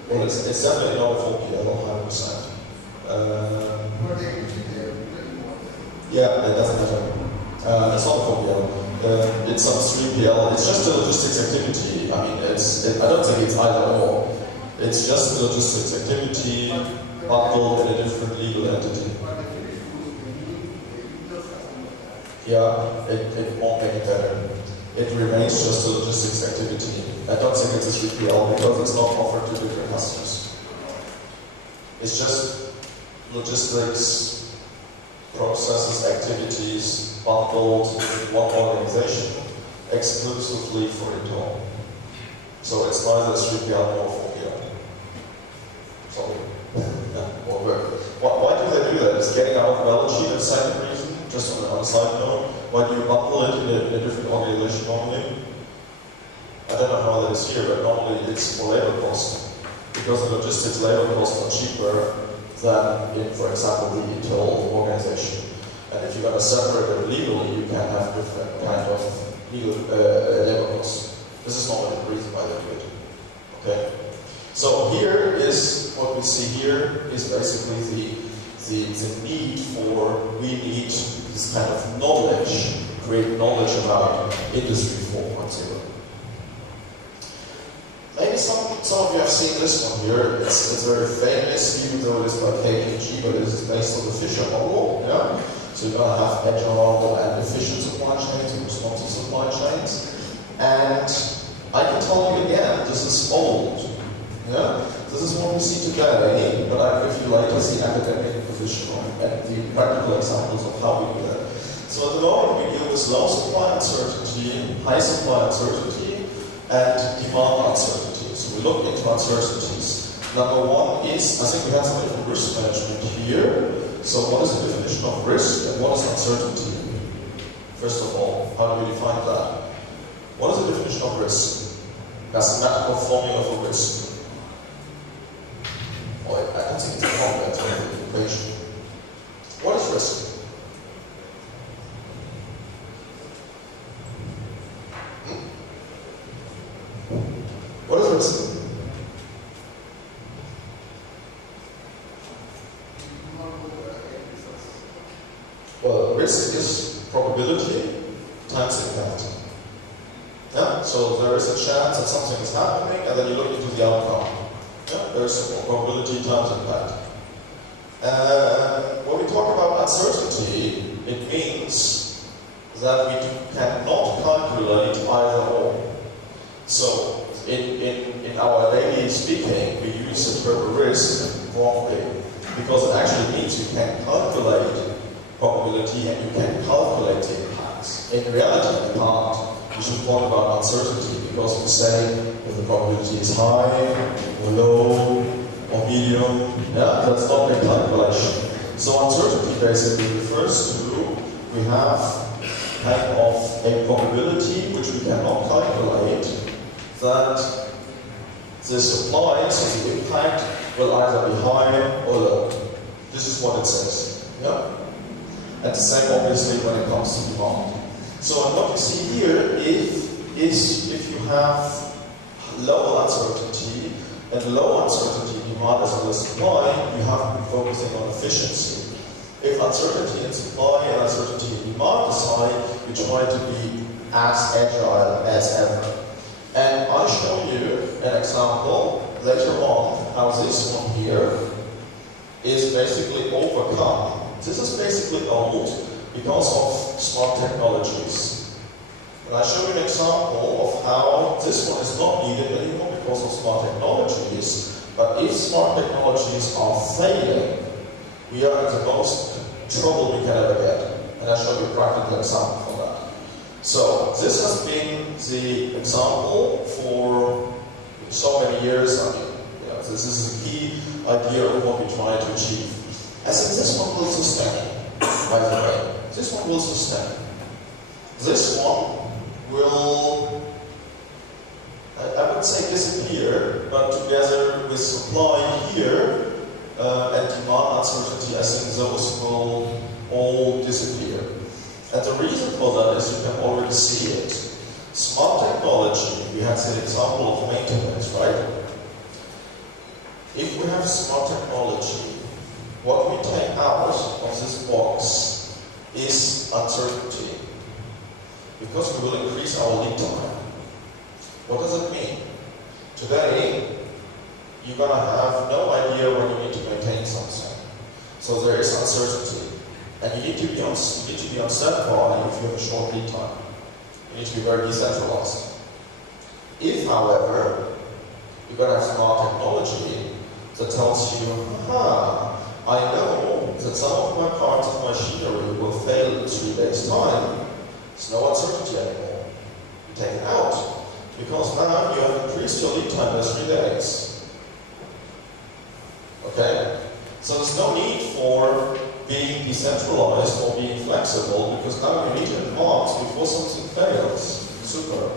Well, it's definitely not a 4PL, 100%. Yeah, it doesn't matter. It's not a 4PL. It's some 3PL. It's just a logistics activity. I mean, I don't think it's either or. It's just a logistics activity bundled in a different legal entity. Yeah, it won't make it better. it remains just a logistics activity. I don't think it's a 3PL because it's not offered to different customers. It's just logistics, processes, activities bundled in one organization exclusively for Intel. So it's neither 3PL nor 4PL. Sorry. Why do they do that? It's getting out of the balance sheet. And second reason, just on a side note, why do you bundle it in a different organization normally? I don't know how that is here, but normally it's for labor cost. Because the logistics labor costs are cheaper than in, for example, the Intel organization. And if you're going to separate it legally, you can have different kind of legal labor costs. This is normally the reason why they do it. Okay? So here is what we see here is basically the need for, we need this kind of knowledge, create knowledge about Industry 4.0. Maybe some of you have seen this one here. It's very famous, even though it is by KPMG, but it is based on the Fisher model. Yeah? So you're going to have agile and efficient supply chains and responsive supply chains. And I can tell you again, this is old. Yeah? This is what we see today, but I give you later the academic position and the practical examples of how we do that. So at the moment we deal with low supply uncertainty, high supply uncertainty, and demand uncertainty. So we look into uncertainties. Number one is, I think we have some different risk management here. So what is the definition of risk and what is uncertainty? First of all, how do we define that? What is the definition of risk? Mathematical formula for risk. Oh, I don't think it's a formula, it's an equation. What is risk? What is risk? Well, risk is probability times impact. Yeah? So there is a chance that something is happening, and then you look into the outcome. Yeah? There's a probability times impact. When we talk about uncertainty, it means that we cannot calculate either or. So in our daily speaking, we use the term risk wrongly, because it actually means you can calculate probability and you can calculate the impacts. In reality, you can't. You should talk about uncertainty, because you say if the probability is high, or low, or medium. Yeah, that's not a calculation. So uncertainty basically refers to, we have kind of a probability which we cannot calculate, that the supply, so the impact, will either be high or low. This is what it says. Yeah? And the same obviously when it comes to demand. So what you see here is if you have low uncertainty and low uncertainty demand as well as supply, you have to be focusing on efficiency. If uncertainty in supply and uncertainty in demand is high, you try to be as agile as ever. And I'll show you an example later on how this one here is basically overcome. This is basically old because of smart technologies. And I show you an example of how this one is not needed anymore because of smart technologies. But if smart technologies are failing, we are in the most trouble we can ever get. And I'll show you a practical example for that. So this has been the example for so many years. I mean, this is a key idea of what we try to achieve. I think this one will sustain, by the way. This one will sustain. This one will, I wouldn't say disappear, but together with supply here and demand uncertainty, I think those will all disappear. And the reason for that is you can already see it. Smart technology, we had the example of maintenance, right? If we have smart technology, what we take out of this box is uncertainty, because we will increase our lead time. What does it mean? Today, you're going to have no idea when you need to maintain something. So there is uncertainty. And you need to be on standby if you have a short lead time. You need to be very decentralized. If, however, you're going to have smart technology that tells you, I know that some of my parts of machinery will fail in 3 days' time. There's no uncertainty anymore. You take it out. Because now you have increased your lead time by 3 days. Okay? So there's no need for being decentralized or being flexible, because now you need to advance before something fails. Super.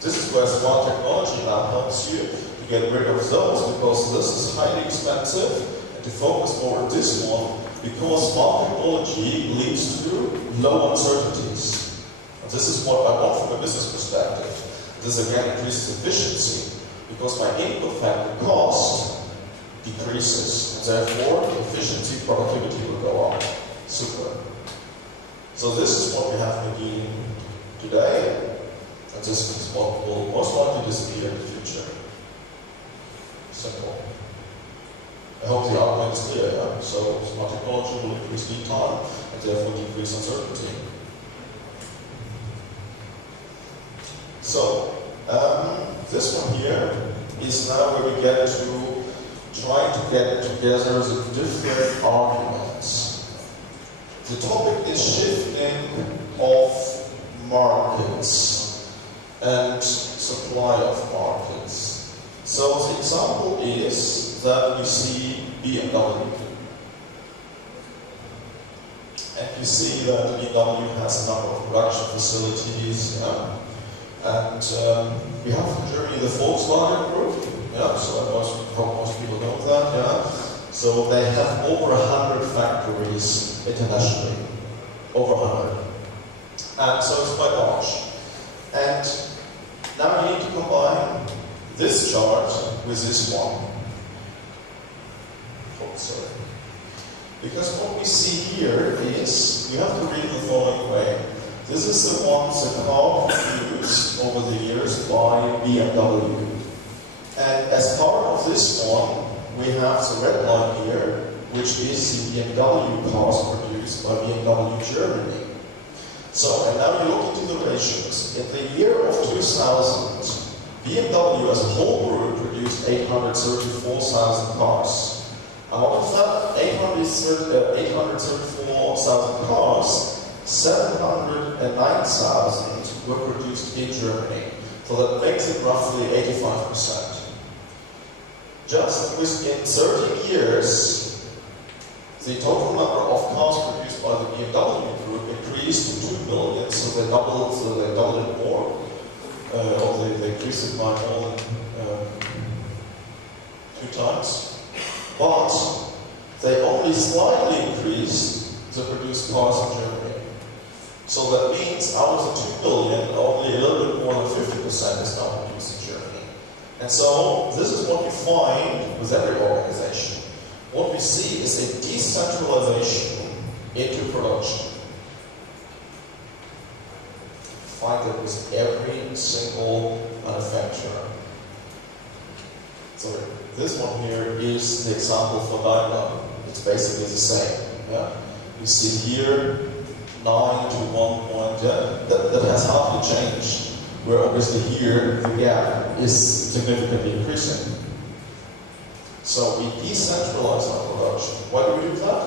This is where smart technology now helps you to get rid of those, because this is highly expensive, and to focus more on this one, because smart technology leads to low uncertainties. And this is what I want from a business perspective. This again increases efficiency, because my input factor cost decreases, and therefore efficiency, productivity will go up. Super. So this is what we have been dealing today. And this is what will most likely disappear in the future. Simple. I hope the argument is clear, yeah? So smart technology will increase lead time and therefore decrease uncertainty. So, this one here is now where we get to trying to get together the different arguments. The topic is shifting of markets and supply of markets. So the example is that we see BMW. And you see that BMW has a number of production facilities, yeah? And we have in Germany the Volkswagen Group, yeah? So most people know that, yeah? So they have over 100 factories internationally, over 100. And so it's quite large. And now you need to combine this chart with this one. Oh, sorry. Because what we see here is, you have to read the following way. This is the car produced over the years by BMW. And as part of this one, we have the red line here, which is the BMW cars produced by BMW Germany. So, and now you look into the ratios. In the year of 2000, BMW as a whole group produced 834,000 cars. Out of that 834,000 cars, 709,000 were produced in Germany. So that makes it roughly 85%. Just within 30 years, the total number of cars produced by the BMW group increased to 2 million, so they doubled it more. Or they increased it by more than 2 times. But they only slightly increased the produced cars in Germany. So that means out of the 2 million, only a little bit more than 50% is now produced in Germany. And so this is what you find with every organization. What we see is a decentralization into production. Find that with every single manufacturer. So this one here is the example for Daimler. It's basically the same. Yeah? You see here 9 to 1 point. Yeah? That has hardly changed. Where obviously here the gap is significantly increasing. So we decentralize our production. Why do we do that?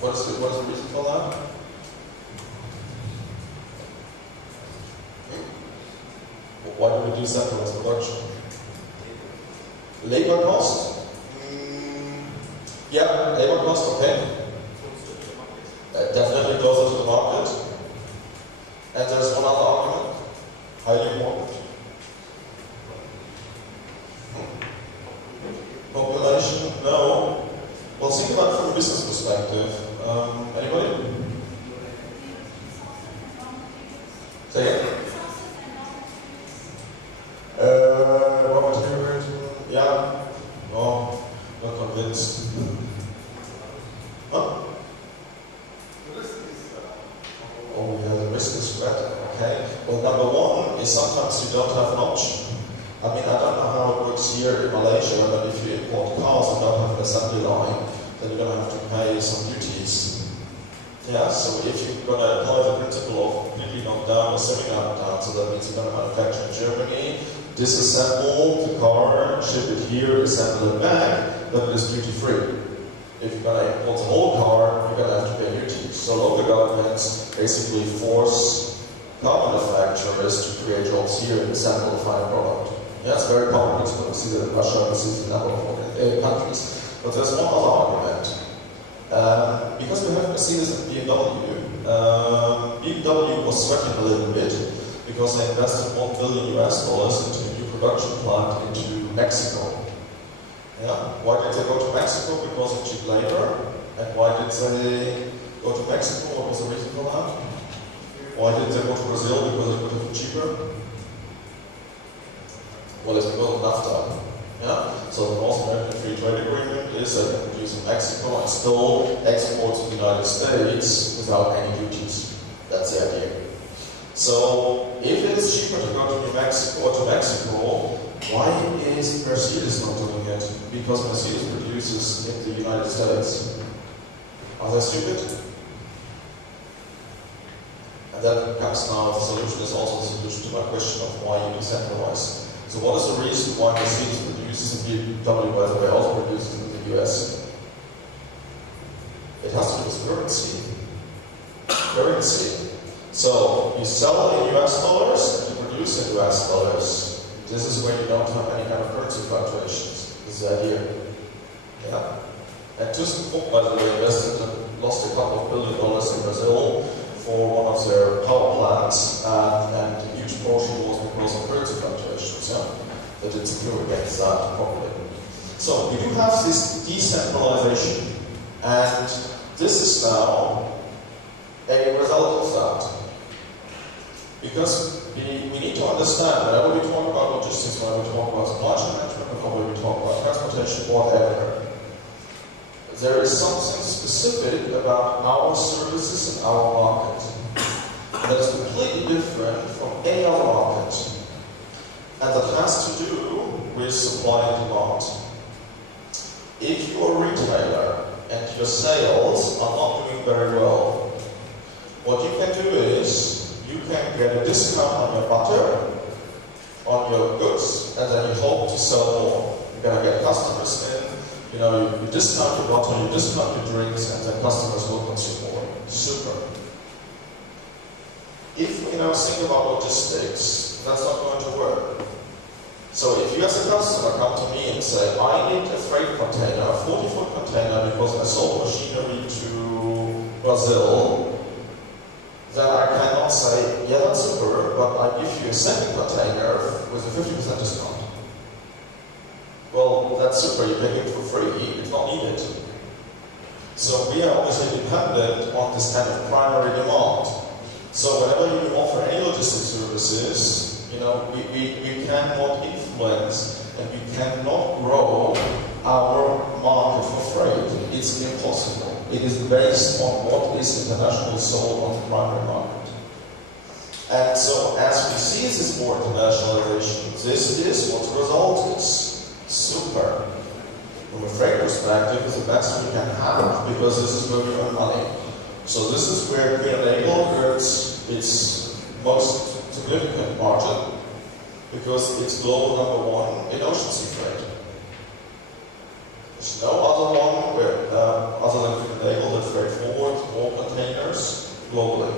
What is the reason for that? Why do we decentralize production? Labor cost? Yeah, labor cost, okay. Definitely closer to the market. And there's one other argument. Highly important. Population? No. Well, think about it from a business perspective. Anybody? Say it. Raw materials? Yeah. No, not convinced. Huh? Oh, yeah, the risk is spread. Okay. Well, number one is sometimes you don't have an option. I mean, I don't know how it works here in Malaysia, but if you import cars and don't have an assembly line, then you're going to have to pay some duties. Yeah, so if you're going to apply the principle of completely knocked down or semi-knocked down, so that means you're going to manufacture in Germany, disassemble the car, ship it here, assemble it back, then it is duty-free. If you're going to import the whole car, you're going to have to pay duties. So local governments basically force car manufacturers to create jobs here and assemble the final product. Yeah, it's very common. We see that in Russia, we see it in a number of countries. But there's one other argument. Because we have Mercedes and BMW, BMW was sweating a little bit because they invested $1 billion US into a new production plant into Mexico. Yeah? Why did they go to Mexico? Because of cheap labor. And why did they go to Mexico? What was the reason for that? Why did they go to Brazil? Because it would have been cheaper? Well, it's because of NAFTA. Yeah? So the North American Free Trade Agreement is that they can produce in Mexico and still export to the United States without any duties. That's the idea. So if it is cheaper to go to New Mexico or to Mexico, why is Mercedes not doing it? Because Mercedes produces in the United States. Are they stupid? And that comes now, the solution is also the solution to my question of why you decentralize. So what is the reason why Mercedes produces in BMW, by the way, also produces in the US? It has to do with currency. Currency. So you sell in US dollars and you produce in US dollars. This is where you don't have any kind of currency fluctuations. This is the idea. Yeah. And ThyssenKrupp, by the way, invested and lost a couple of $1 billion in Brazil for one of their power plants, and a huge portion was because of currency fluctuations. Yeah, that did secure against that properly. So we do have this decentralization, and this is now a result of that. Because we need to understand, whenever we talk about logistics, whenever we talk about supply chain management, whenever we talk about transportation, whatever, there is something specific about our services and our market that is completely different from any other market. And that has to do with supply and demand. If you're a retailer and your sales are not doing very well, what you can do is you can get a discount on your butter, on your goods, and then you hope to sell more. You're going to get customers in. You know, you discount your bottle, you discount your drinks, and then customers will consume more. Super. If we now think about logistics, that's not going to work. So if you as a customer come to me and say, I need a freight container, a 40-foot container, because I sold machinery to Brazil, then I cannot say, yeah, that's super, but I give you a second container with a 50% discount. Well, that's super, you pay it for free, it's not needed. So we are obviously dependent on this kind of primary demand. So whenever you offer any logistics services, you know, we cannot influence and we cannot grow our market for freight. It's impossible. It is based on what is internationally sold on the primary market. And so as we see this more internationalization, this is what the result is. Super. From a freight perspective, it's the best we can have because this is where we earn money. So this is where Krele earns its most significant margin because it's global number one in ocean sea freight. There's no other one where, other than Krele that freight forward more containers globally.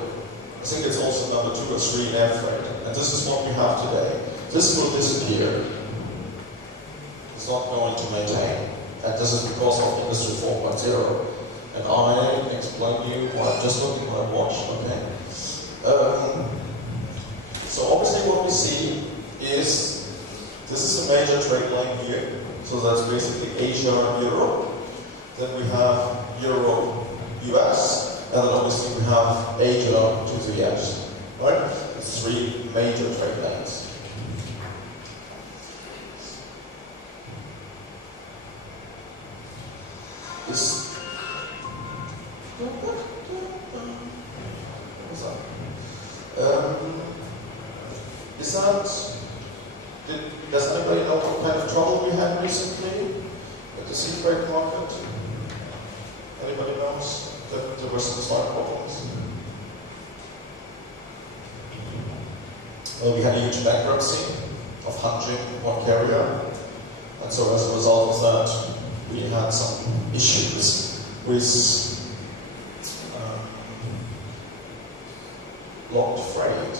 I think it's also number 2 or 3 in air freight. And this is what we have today. This will disappear. It's not going to maintain. And this is because of Industry 4.0. And I can explain to you, I'm just looking at my watch, okay? So obviously what we see is, this is a major trade lane here. So that's basically Asia and Europe. Then we have Europe, US, and then obviously we have Asia to the US. Right? It's 3 major trade lanes. Does anybody know what kind of trouble we had recently at the sea freight market? Anybody knows that there were some slight problems? Well, we had a huge bankruptcy of Hanjin, one carrier, and so as a result of that, we had some issues with locked freight.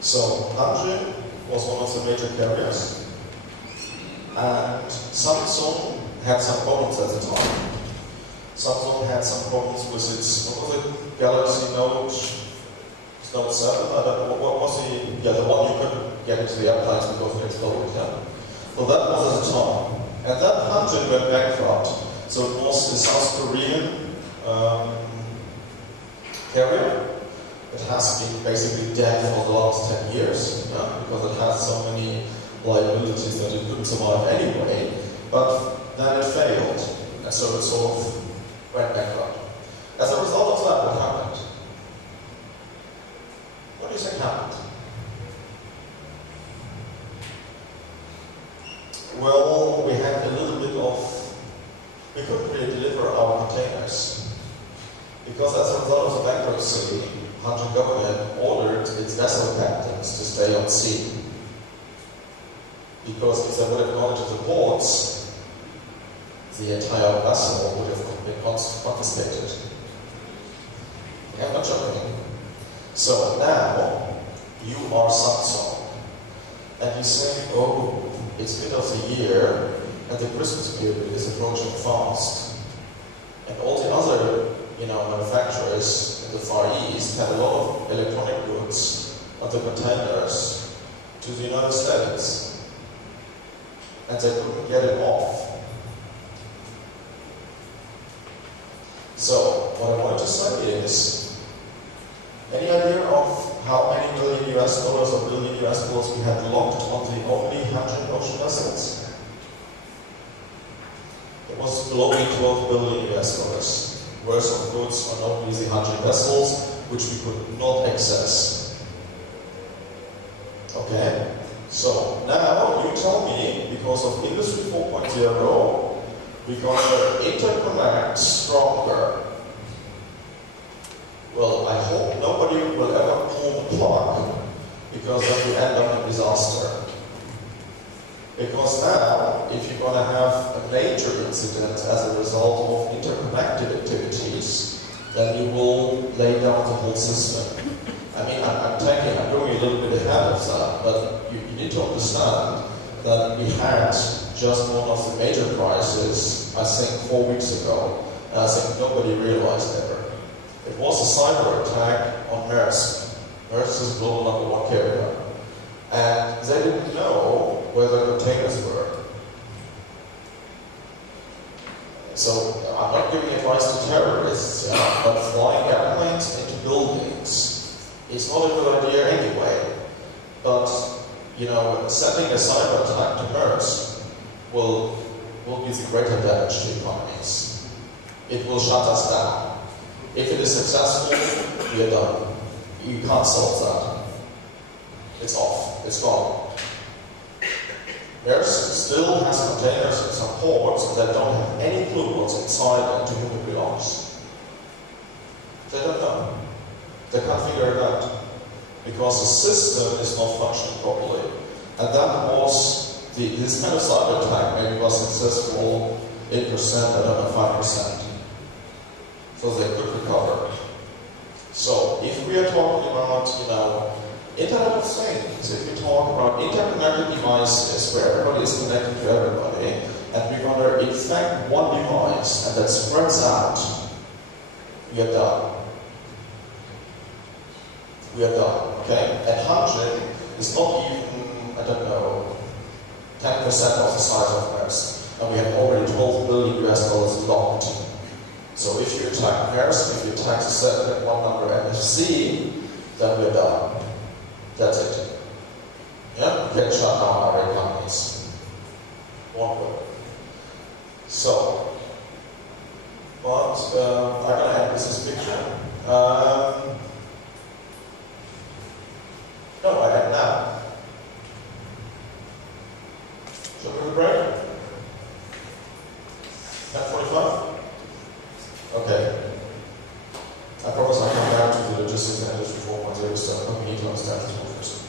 So Hanjin was one of the major carriers, and Samsung had some problems at the time. Samsung had some problems with its, what was it, Galaxy Note 7? I don't know, what was the one you couldn't get into the airplanes because it exploded, yeah? So that was at the time. And that Hanjin went bankrupt. So it was a South Korean carrier. It has been basically dead for the last 10 years, because it had so many liabilities that it couldn't survive anyway. But then it failed, and so it sort of went bankrupt. As a result of that, what happened? What do you think happened? Well, we had a little bit of, we couldn't really deliver our containers. Because as a result of the bankruptcy, the Hanjin government ordered its vessel captains to stay on sea. Because if they would have gone into the ports, the entire vessel would have been confiscated. I'm not joking. So now, you are Samsung, and you say, oh, it's mid of the year, and the Christmas period is approaching fast. And all the other, manufacturers in the Far East had a lot of electronic goods on the containers to the United States, and they couldn't get it off. So, what I want to say is, any idea of how many million US dollars or billion US dollars we had locked on the only Hanjin Ocean vessels? It was below 12 billion US dollars worth of goods on only the Hanjin vessels, which we could not access. Okay? So, now you tell me, because of Industry 4.0, we're going to interconnect stronger. Well, I hope nobody will ever pull the plug, because then we end up in disaster. Because now, if you're going to have a major incident as a result of interconnected activities, then you will lay down the whole system. I mean, I'm going a little bit ahead of that, but you need to understand that we had just one of the major crises, I think 4 weeks ago, and I think nobody realized ever. It was a cyber attack on Maersk. Maersk is global #1 carrier. And they didn't know where the containers were. So I'm not giving advice to terrorists, but flying airplanes into buildings is not a good idea anyway. But, sending a cyber attack to Maersk will give the greater damage to economies. It will shut us down. If it is successful, we are done. You can't solve that. It's off. It's gone. Maersk still has containers in some ports that don't have any clue what's inside and to whom it belongs. They don't know. They can't figure it out. Because the system is not functioning properly. And that was, this kind of cyber attack maybe was successful 8%, I don't know, 5%. So they could recover. So if we are talking about, Internet of Things, if we talk about interconnected devices where everybody is connected to everybody, and we're going to infect one device and that spreads out, we are done. We are done, okay? And Hanjin is not even, 10% of the size of Maersk, and we have already 12 billion US dollars locked. So if you attack Maersk, if you attack the 7 number NFC, then we're done. That's it. Yeah, we can shut down our economies. One word. So, but I'm going to end with this picture. No, I end now. Shall we have a break? 10:45? Okay. I promise I'll come back to the logistics and industry 4.0 stuff, but we need to understand this more first.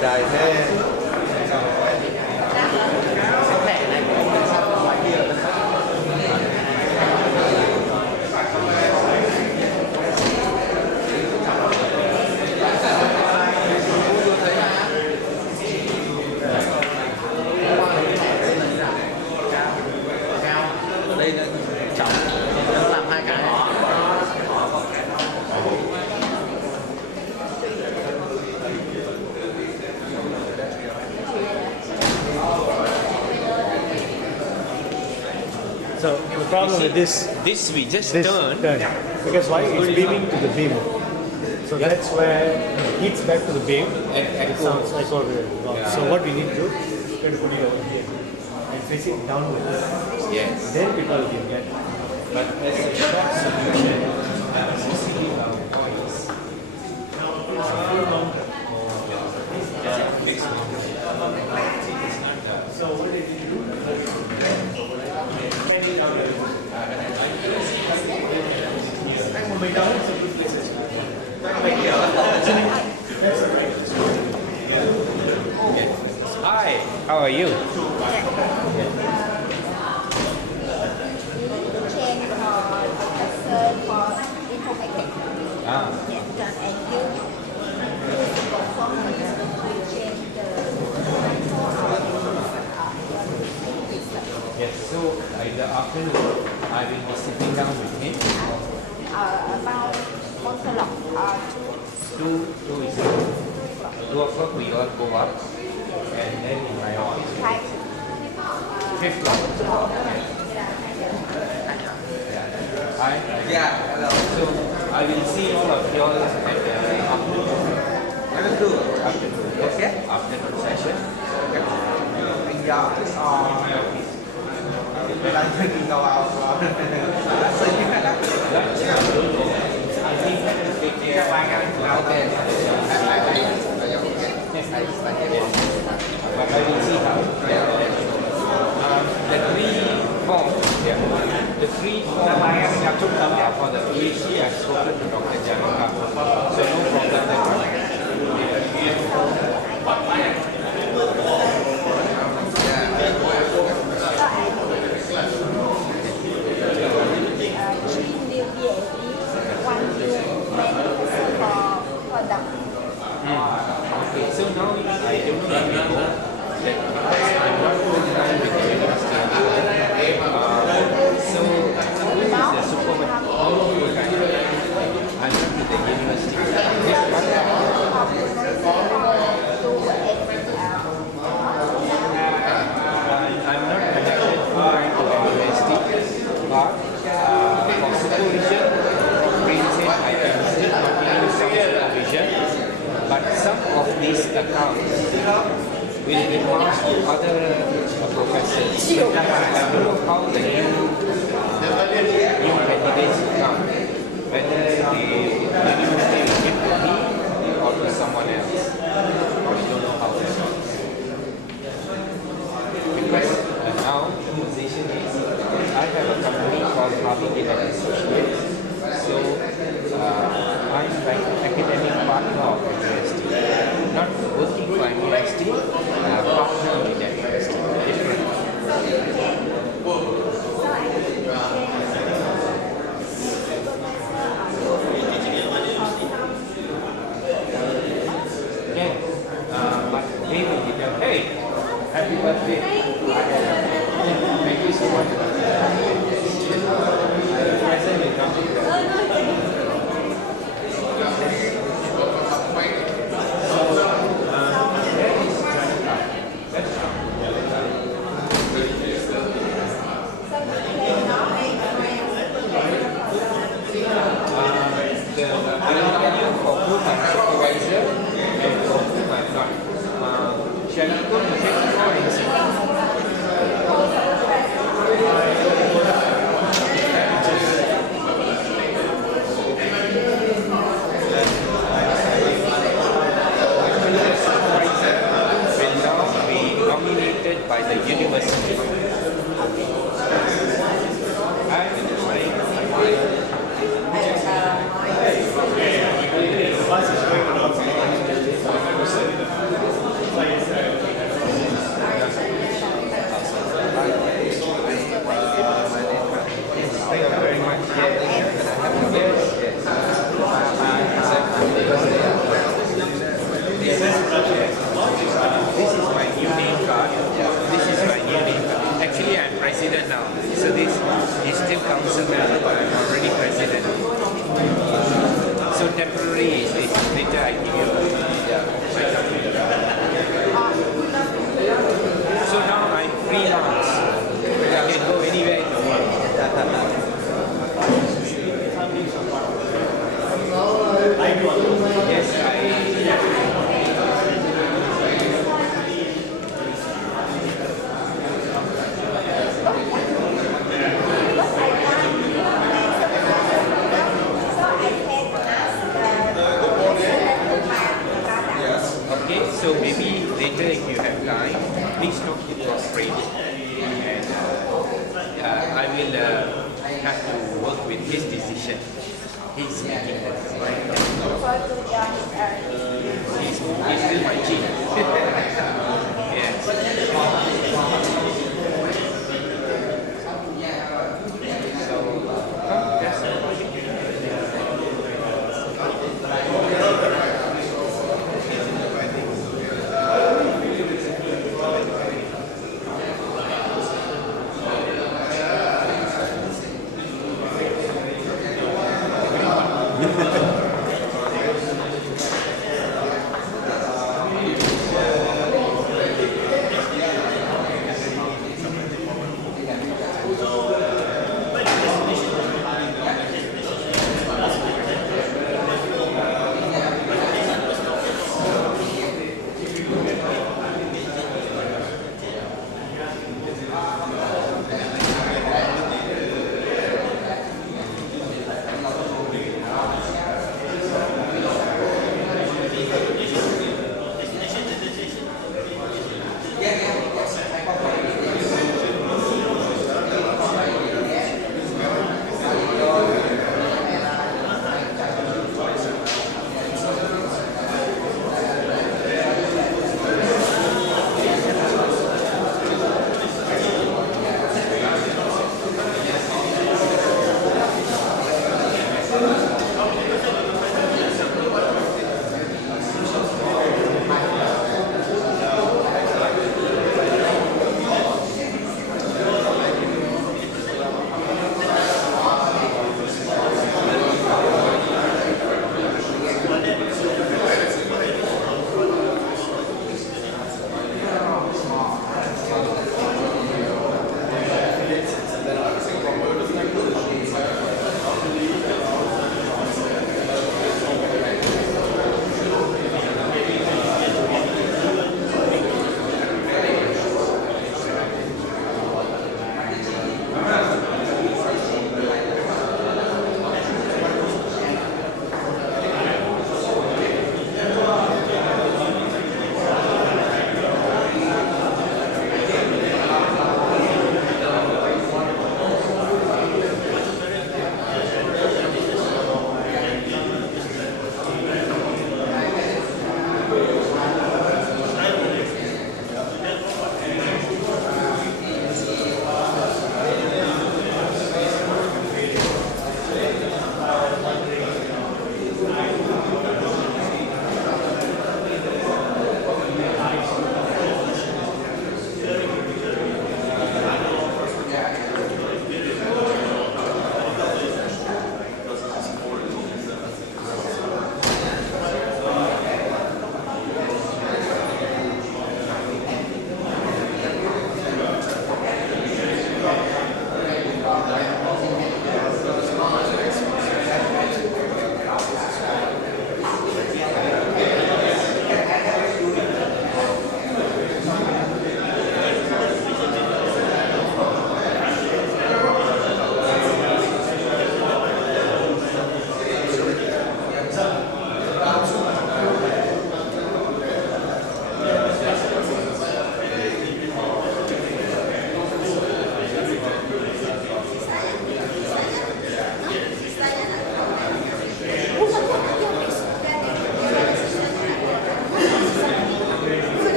Trời thế. Đây là trọng, nó làm hai cái. So the problem with this We just this turn. turn, because why it's beaming to the beam. So that's where it heats back to the beam And it echo. sounds echo. Yeah. So what we need to do, we have to put it over here and face it downwards. Yes. Then people can get. But as a short solution, So what did you do? hi, how are you? Chain for sensor for informatic. Ah, Yeah, and you perform to change the yes. So in the afternoon, I will be sitting down with him. about 1 o'clock Two is 2 o'clock. We all go up, and then in my office, 5 o'clock. Yeah. Hello. So I will see all of you all at the afternoon. Okay. Afternoon session. Okay. Yeah. It's my office. I'm thinking about so you can lunch. I don't know. I think take care. Okay. But I will see how. The three forms. Yeah. The three forms for the PhD. I've spoken to Dr. Janaka. So no problem there. Okay, so now I don't know if you know that I'm not full time with the university anymore. So who is the supervisor? How long full time? I'm not with the university. This I'm not connected full time to the university, but for supervision, Krele I can still continue some supervision. But some of these accounts will be passed to other professors. I don't know how the new candidates come, whether the university will give to me or to someone else. I don't know how that works. Because now the position is, I have a company called Harvey and Associates. So I'm like an academic partner of the university, not working for a university, partner with the university, different. Thank you so much. Present will come later. The menu for whom I'm supervisor and for whom I'm not. Shall we go to check before and see? Actually, the supervisor will now be nominated by the university. Thank you very much. This is my new name card. This is my new name card. Actually, I'm president now. So this is still council member, but I'm already president. So temporary is this. Later I give you my company. So now I'm freelance. I can go anywhere in the world. Yes, okay, so maybe later if you have time, please talk to your friend. And I will have to work with his decision. He's making the right decision. He's still my chief. Yes. So, that's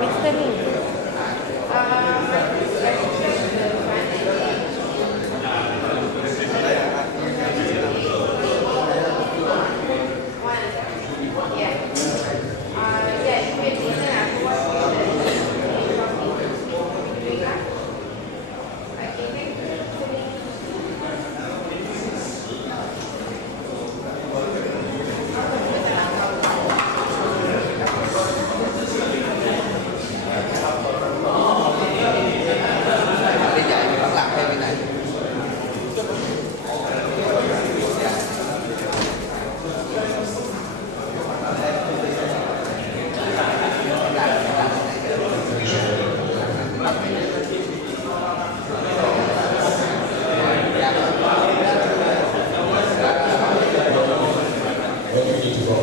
mixturing. Đi dạy thì vẫn làm thêm cái này. When do you need to go?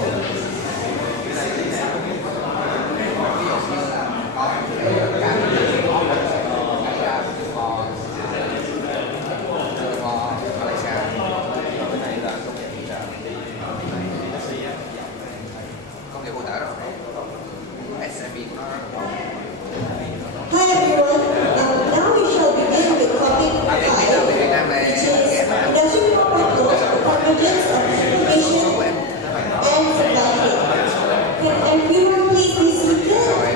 Công nghiệp phụ trợ đó. SME của nó. Hi everyone, now we shall begin with topic Ở Việt Nam 5, thì Việt Nam này which is Industry 4.0 Convergence of Information and Supply Chain. Can everyone please be seated? rồi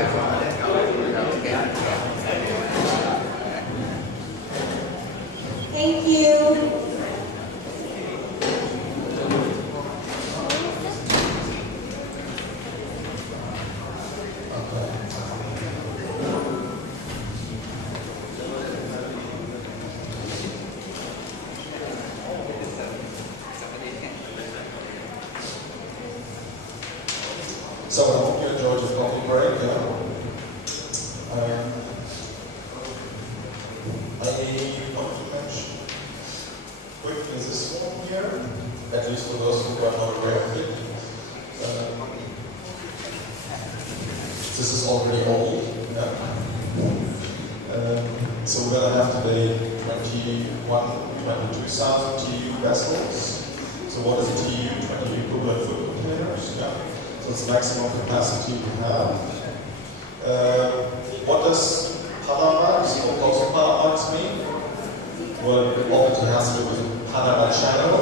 Thank you. So I hope you enjoyed your coffee break. Yeah? I want to mention quickly this one here, at least for those who are not aware of it. This is already old. Yeah? So we're going to have today 22,000 TU vessels. So what is a TU? 20 equivalent food containers. Yeah? So it's the maximum capacity we have. What does Panamax or those Panamax mean? Well, it obviously has to do with Panama Channel.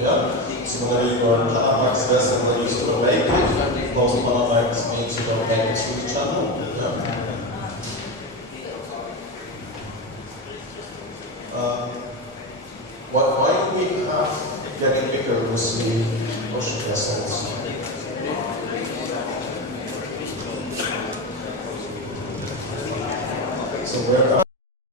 Yeah? So whether you are a Panamax vessel or you sort of make it, those Panamax means you don't make it through the channel. Yeah? Why do we have getting bigger with the ocean vessels? So we're